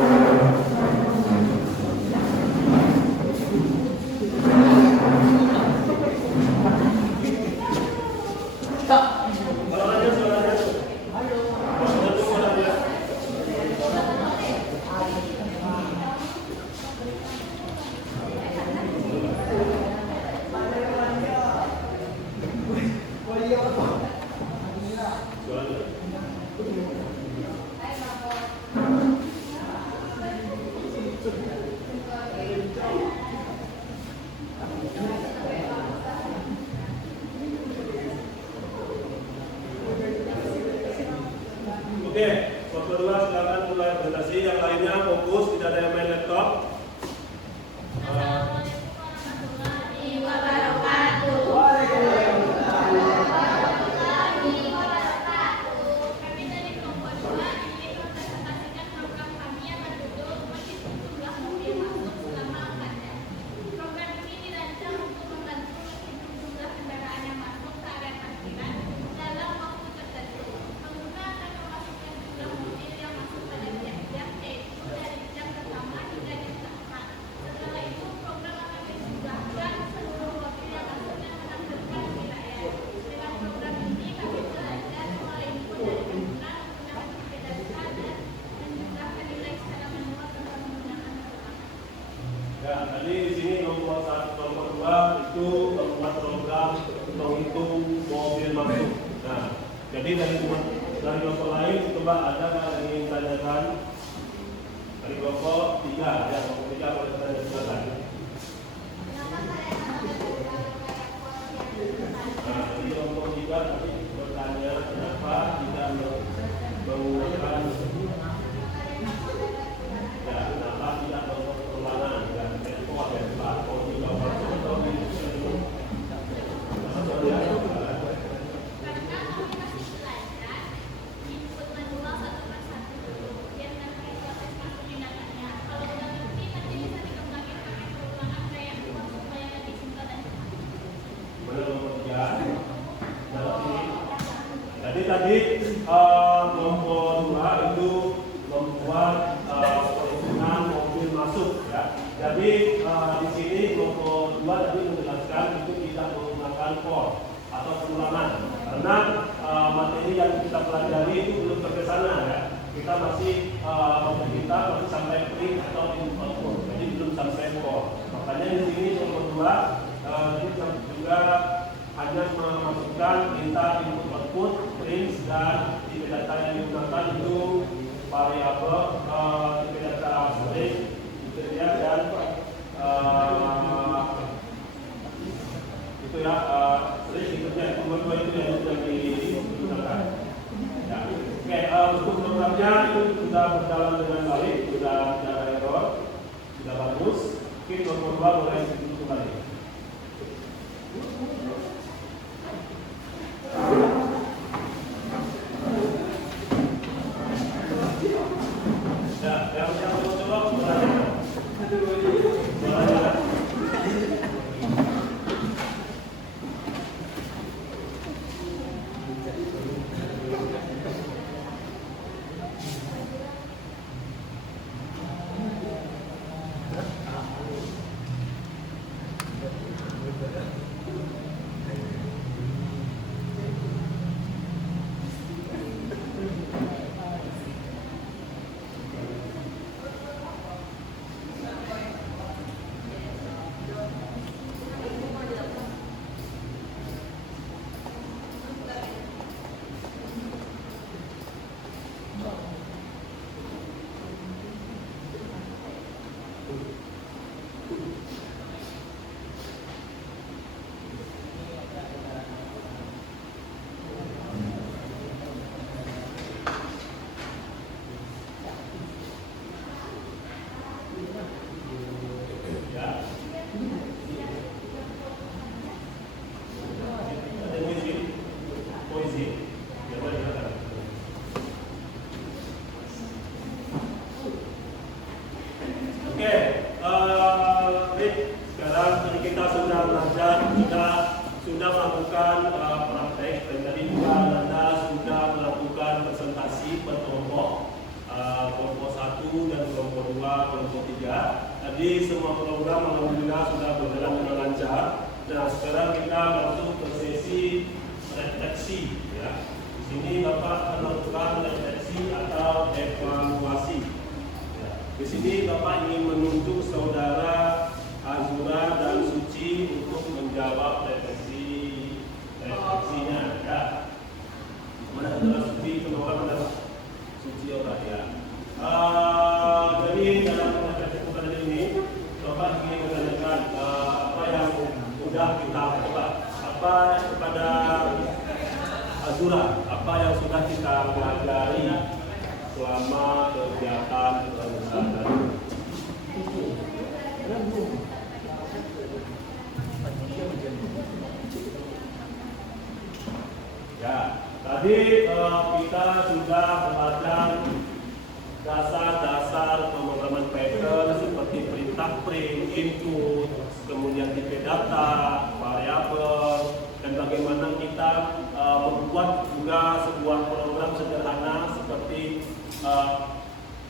Oke, waktu dua silakan mulai presentasi. Yang lainnya fokus, tidak ada yang main laptop. Ya, tadi di sini nomor 1, nomor 2 itu membuat program menghitung mobil masuk. Nah, jadi dari kelompok lain coba ada yang ingin tanyakan dari kelompok 3 ya, kelompok 3 boleh tanya silakan. Nah, di kelompok 3 tadi bertanya kenapa tidak menggunakan ya, kenapa tidak melakukan perulangan dan ekspor dan barcode juga masuk atau masih kita masih sampai print atau input code, jadi belum sampai core. Makanya di sini yang kedua kita juga hanya memasukkan perintah input output, print dan tipe data yang digunakan itu variabel tipe data string, gitu ya, dan itu ya string tipenya itu berdua itu yang sudah digunakan. Ya. Oke, untuk programnya itu sudah berjalan dengan baik, sudah tidak ada error, sudah bagus. Mungkin nomor 2 boleh ditutup kembali. Ya, yang mau coba boleh. Sudah melakukan praktek dan tadi juga Anda sudah melakukan presentasi per kelompok, kelompok 1 dan kelompok 2, kelompok 3. Tadi semua program alhamdulillah sudah berjalan dengan lancar. Nah, sekarang kita masuk ke sesi refleksi. Ya. Di sini Bapak melakukan refleksi atau evaluasi. Ya. Di sini Bapak ingin menunjuk saudara Azura dan Suci untuk menjawab refleksinya. Ya. Mana saudara Suci? Coba mana Suci orang ya. Jadi dalam refleksi kepada ini, Bapak ingin menanyakan apa yang sudah kita coba, apa kepada Azura, apa yang sudah kita pelajari selama kegiatan perusahaan tadi. Ya, tadi kita sudah belajar dasar-dasar pemrograman Python seperti perintah print, input, kemudian tipe data, variabel, dan bagaimana kita membuat juga sebuah program sederhana seperti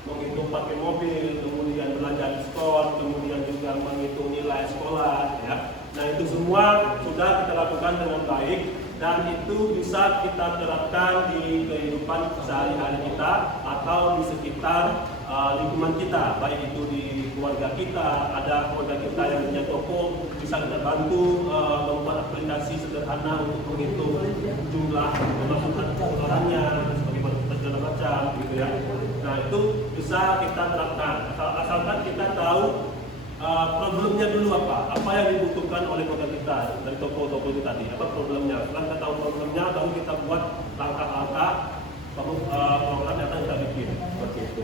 menghitung pakai mobil, kemudian belajar diskon, kemudian juga menghitung nilai sekolah. Ya. Nah itu semua sudah kita lakukan dengan baik dan itu bisa kita terapkan di kehidupan sehari-hari kita atau di sekitar lingkungan kita, baik itu di keluarga kita, ada keluarga kita yang punya toko, bisa kita bantu membuat aplikasi sederhana untuk menghitung jumlah pemasukan pengeluarannya, sebagai segala macam, gitu ya. Nah itu bisa kita terapkan, asalkan kita tahu problemnya dulu apa yang dibutuhkan oleh keluarga kita dari toko-toko itu tadi, apa problemnya. Setelah kita tahu problemnya, baru kita buat langkah-langkah program yang akan kita bikin seperti itu.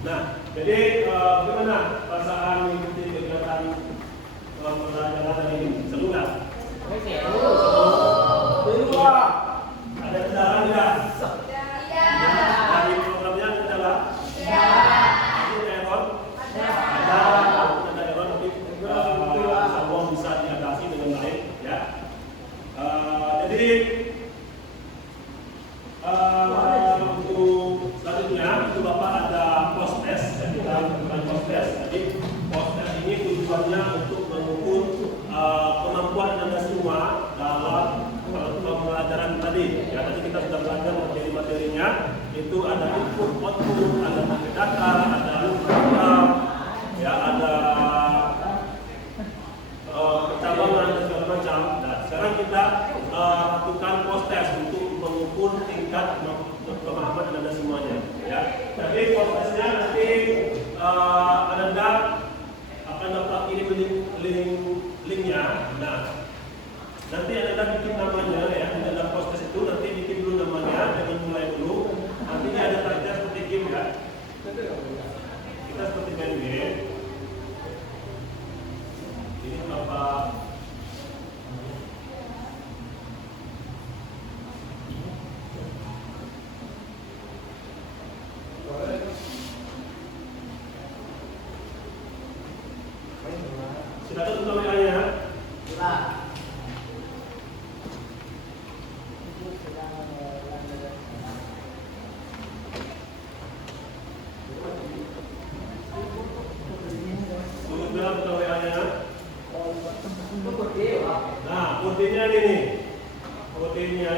Nah, jadi bagaimana perasaan mengikuti kegiatan pembelajaran ini? Seru nggak? Seru. Ada kendala nggak? Dari programnya ada kendala? Ada error? Ada error, tapi semua bisa diatasi dengan baik, ya. Jadi untuk selanjutnya itu Bapak ada post test, kita lakukan post test. Jadi post test ini tujuannya untuk mengukur kemampuan Anda semua dalam pembelajaran tadi. Ya, tadi kita sudah belajar materi-materinya. itu ada input output, ada metadata, ada program, ya ada percabangan dan segala macam. Nah, sekarang kita lakukan post test untuk mengukur tingkat pemahaman Anda semuanya. Ya, jadi post testnya nanti Anda akan dapat linknya. Nah, nanti Anda bikin namanya ya, di dalam post test itu nanti bikin dulu namanya, jangan mulai dulu. Nantinya ada targetnya seperti game ya. Kita seperti main game. Ini Bapak silakan buka WA-nya. Sudah buka WA-nya. Nah, kodenya ini. Kodenya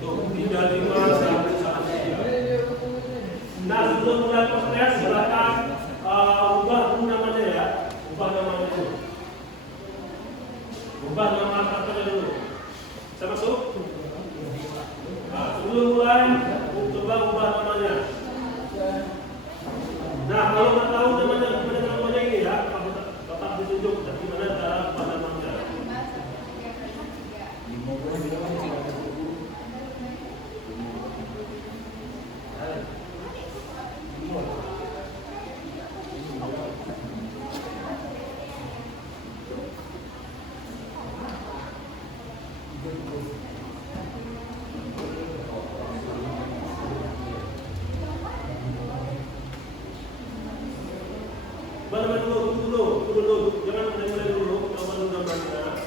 tuh 35113. Nah, sebelum mulai proses silakan ubah dulu namanya ya. Ubah namanya dulu. Ubah nama kantornya dulu. Saya masuk? Nah, sebelum mulai coba ubah namanya. Nah, kalau nggak tahu namanya ini ya, Bapak ditunjuk bagaimana cara ubah namanya. Mana dulu, jangan mulai dulu, coba dulu namanya.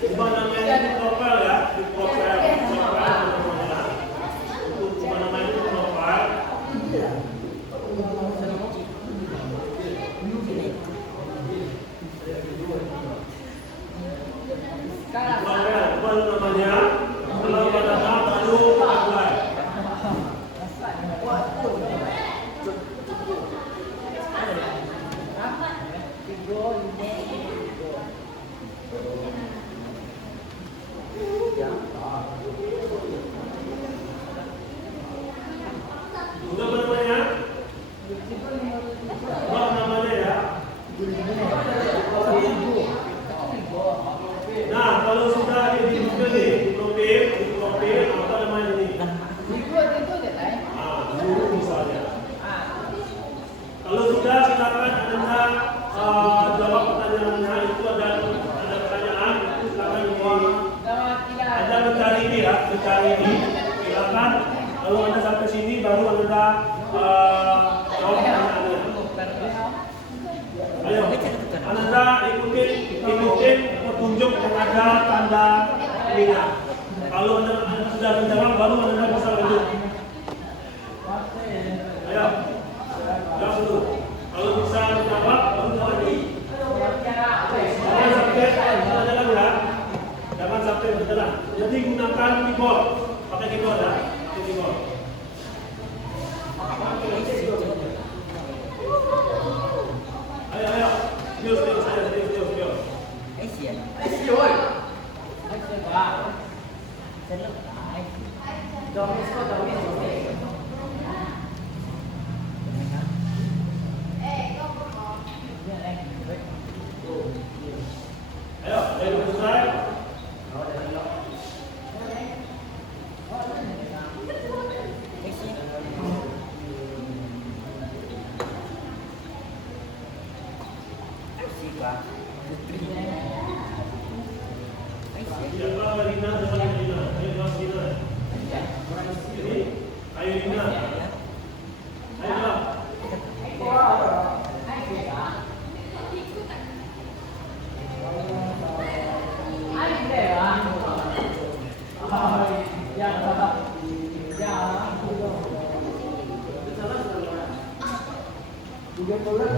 Ubah namanya di profil ya, di profil namanya. Ubah namanya di profil. Ubah namanya. Kalau pada baru apply. Udah namanya? Ubah namanya ya. Nah, kalau sudah di profil apa namanya ini? Guru misalnya. Kalau sudah silakan Anda jawab pertanyaannya. Itu ada pertanyaan, itu silakan Anda mencari ini ya, silakan. Kalau Anda sampai sini baru Anda jawab pertanyaannya. Ayo, Anda ikutin petunjuk yang ada tanda ininya. Kalau Anda sudah menjawab, baru Anda bisa lanjut. Ayo, jawab dulu. Kalau bisa menjawab, baru lagi. Jangan sampai berjalan ya. Jangan sampai berjalan. Jadi gunakan keyboard. Pakai keyboard ya. Pakai keyboard. Ayo. Serius. Ayo, selesai. Siapa Rina dengan Rina? Ayo Mas Rina. Ayo Rina. Ayo. Tiga bulan.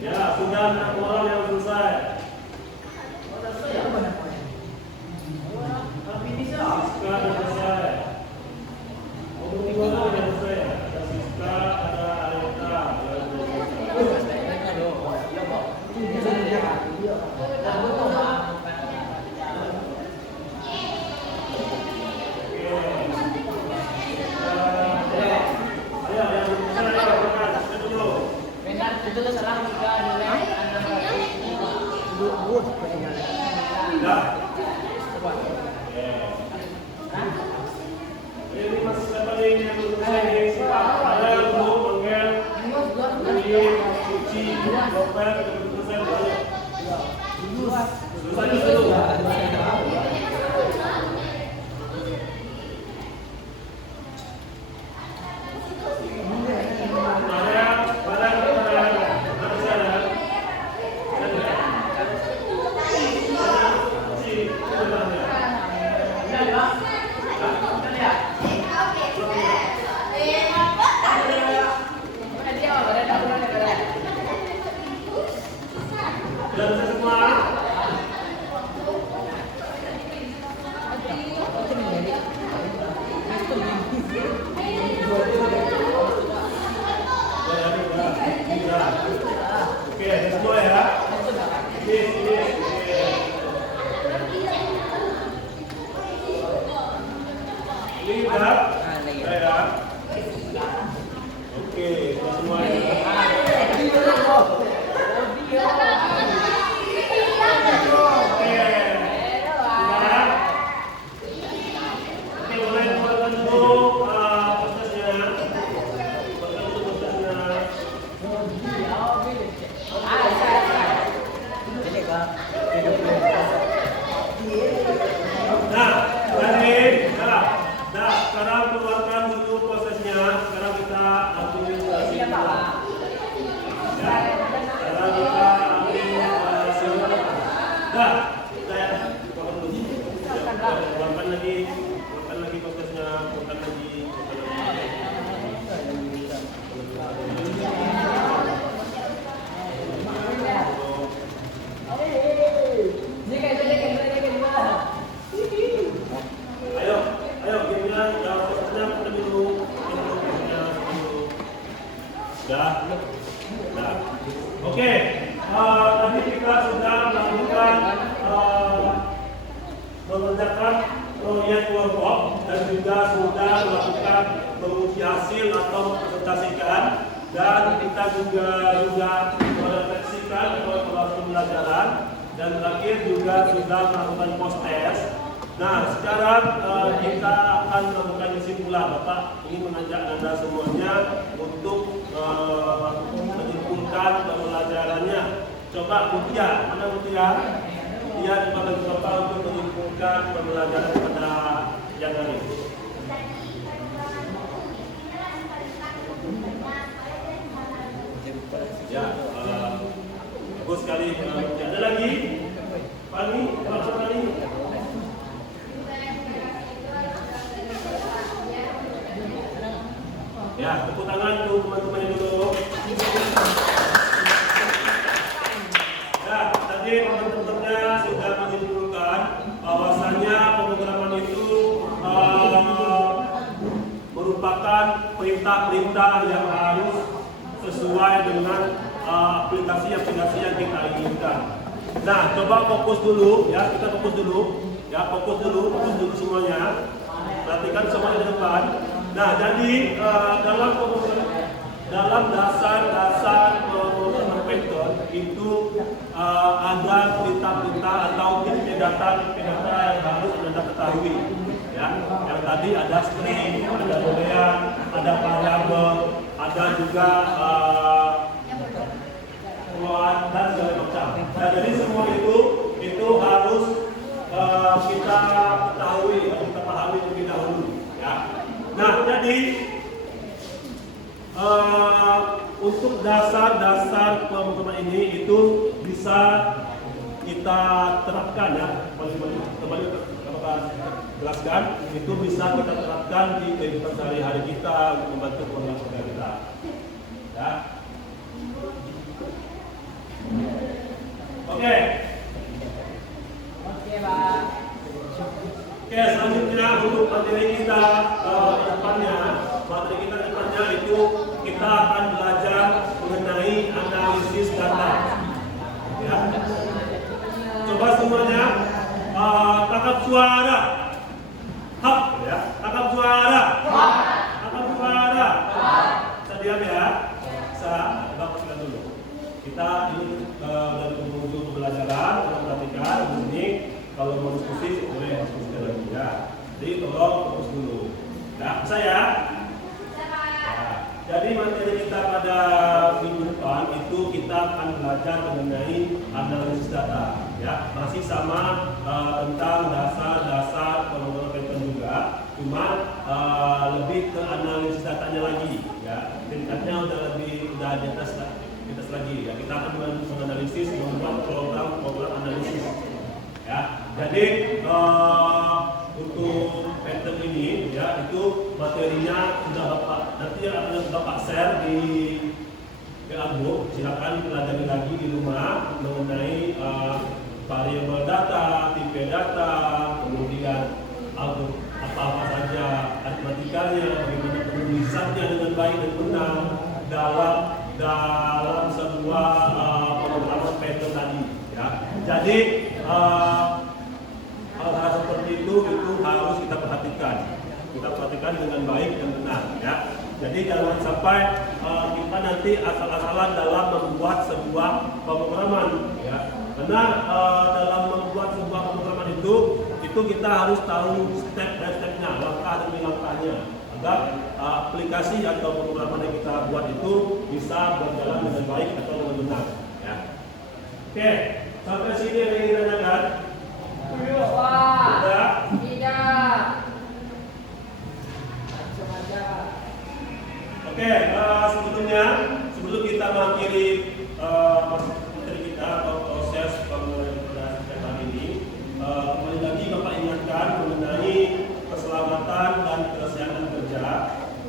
Ya, sudah 6 orang yang selesai. Siska sudah selesai. Orang yang selesai. Ada Siska, ada Aleta. Itu salah juga nilai anak dua Ini masih siapa nih yang belum selesai? Ada yang belum panggil ini Suci, Robert, belum selesai balik. Selesai dulu. Dan semua oke, semua ya. Ini udah. Ya. Oke, semua ya. Sekarang keluarkan dulu prosesnya. Sekarang kita administrasi. Sekarang kita administrasi. Keluarkan lagi prosesnya. Keluarkan lagi. Oke, tadi kita sudah melakukan mengerjakan proyek workshop dan juga sudah melakukan menguji hasil atau presentasikan, dan kita juga merefleksikan proses pembelajaran, dan terakhir juga sudah melakukan post test. Nah, sekarang kita akan melakukan kesimpulan. Bapak ingin mengajak Anda semuanya untuk menyimpulkan pembelajarannya. Coba Coba Mutia, mana Mutia? Dia dipanggil Bapak untuk menyimpulkan pembelajaran pada yang lain. Ya, bagus sekali. Ada lagi? Pani, apa Pani? Ya, tepuk tangan untuk teman-teman yang dulu. Ya, tadi teman-temannya sudah menyimpulkan bahwasanya pemrograman itu merupakan perintah-perintah yang harus sesuai dengan aplikasi-aplikasi yang kita inginkan. Nah, coba fokus dulu, ya, kita fokus dulu, ya, fokus dulu semuanya. Perhatikan semuanya di depan. Nah, jadi dalam dasar pemrograman Python itu ada perintah-perintah atau data yang harus Anda ketahui. Ya, yang tadi ada string, ada boolean, ada variabel, ada juga float dan segala macam. Nah, jadi semua itu harus kita ketahui, kita pahami terlebih dahulu. Ya. Nah, jadi untuk dasar pemrograman ini itu bisa kita terapkan, ya. Kembali jelaskan, itu bisa kita terapkan di kehidupan sehari-hari kita untuk membantu keluarga kita. Ya. Oke. Oke, Pak. Oke, selanjutnya untuk materi kita depannya, itu kita akan belajar mengenai analisis data. Ya. Coba semuanya tangkap suara. Hap, ya. Tangkap suara. Tangkap suara. Bisa diam ya. Bisa bangkitkan dulu. Kita ini dari pengunjung pembelajaran, kita perhatikan ini. Kalau mau diskusi, boleh diskusikan lagi ya. Jadi tolong fokus dulu. Ya, bisa ya? Jadi materi kita pada minggu depan itu kita akan belajar mengenai analisis data. Ya, masih sama tentang dasar pemrograman Python juga, cuma lebih ke analisis datanya lagi. Ya, tingkatnya udah di atas lagi. Ya, kita akan menganalisis, membuat program analisis. Ya, jadi untuk Python ini, ya, itu materinya sudah nanti akan Bapak share di group. Silakan pelajari lagi di rumah mengenai variabel data, tipe data, kemudian apa saja aritmatikanya, bagaimana penulisannya dengan baik dan benar dalam sebuah pemrograman Python tadi. Ya, jadi hal-hal seperti itu harus kita perhatikan dengan baik dan benar. Ya. Jadi jangan sampai kita nanti asal-asalan dalam membuat sebuah pemrograman. Ya. Karena dalam membuat sebuah pemrograman itu kita harus tahu step by stepnya, langkah demi langkahnya, agar aplikasi atau pemrograman yang kita buat itu bisa berjalan dengan baik atau dengan benar. Ya. Oke, sampai sini yang ingin ditanyakan. Pak. Tidak. Oke, sebelum kita mengakhiri materi kita atau proses pembelajaran ini, kembali lagi Bapak ingatkan mengenai keselamatan dan kesehatan kerja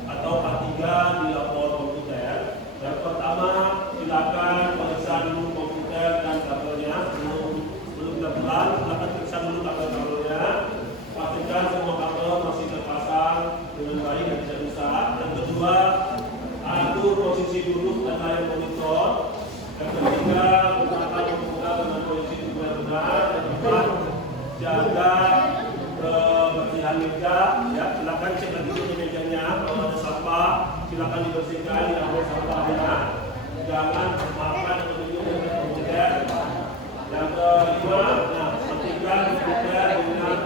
atau K3 di lapor komputer. Yang pertama, silakan periksa dulu komputer dan kabelnya sebelum kita pulang. Silakan periksa dulu kabel-kabelnya, pastikan semua kabel masih terpasang dengan baik dan tidak rusak. Yang kedua, atur posisi duduk dan layar monitor. Yang ketiga, gunakan komputer dengan posisi duduk yang benar. Yang keempat, jaga kebersihan meja. Ya, silakan cek lagi di mejanya. Kalau ada sampah, silakan dibersihkan, diambil sampahnya. Jangan makan atau minum dengan komputer. Yang kelima, pastikan komputer dengan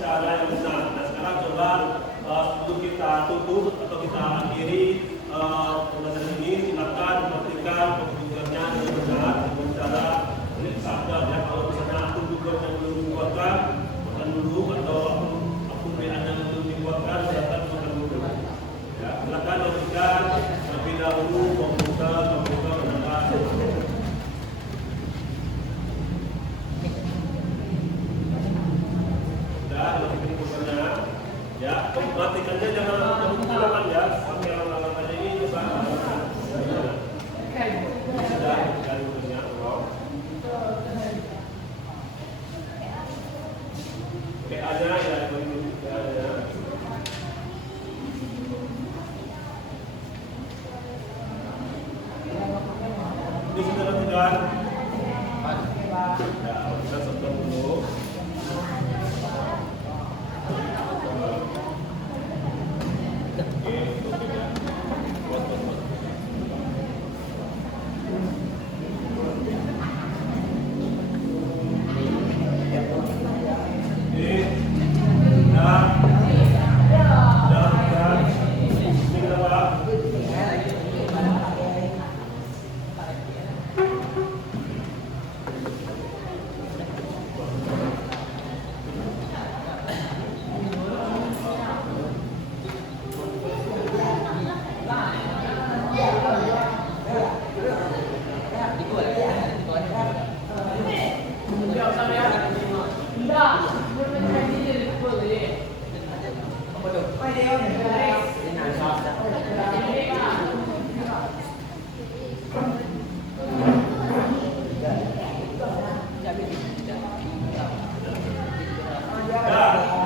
cara yang benar. Nah, sekarang coba sebelum kita tutup atau kita akhiri pembelajaran ini, silakan pastikan komputernya dengan benar dengan cara Ini sudah lakukan. Ya, kita setor dulu. Oke, oke ya. Buat.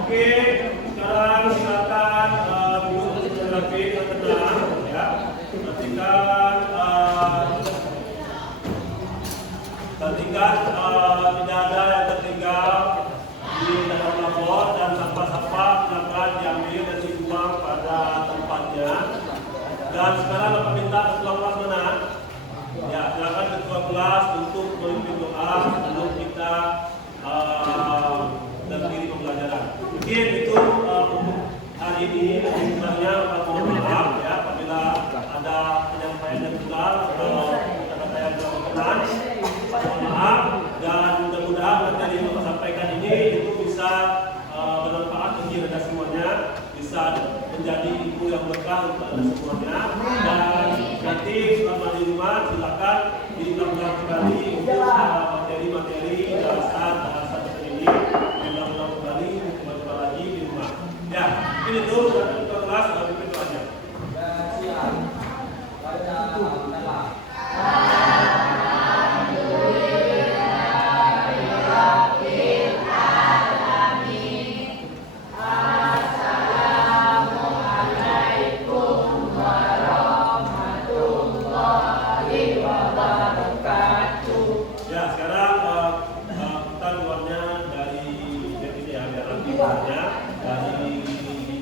Oke, sekarang silakan duduk fotografi yang tenang ya. Pastikan tidak ada yang tertinggal di dalam lapor dan sampah-sampah silakan diambil dan dibuang pada tempatnya. Dan sekarang Bapak minta ketua kelas mana? Ya, silakan ketua kelas untuk memimpin doa sebelum kita berdiri pembelajaran. Mungkin itu untuk hari ini. Sebenarnya mohon maaf ya apabila ada penyampaian yang kurang atau kata-kata yang kurang berkenan. Mohon maaf dan mudah-mudahan materi yang Bapak sampaikan ini itu bisa bermanfaat bagi Anda semuanya, bisa menjadi ilmu yang berkah untuk Anda semuanya. Dan nanti selama di rumah silakan diulang-ulang kembali untuk materi-materi bahasan ini. Diulang-ulang kembali lagi di rumah. Ya, ini tuh ketua kelas itu aja. Ya, sekarang kita keluarnya dari ini ya, biar nanti keluarnya dari sini.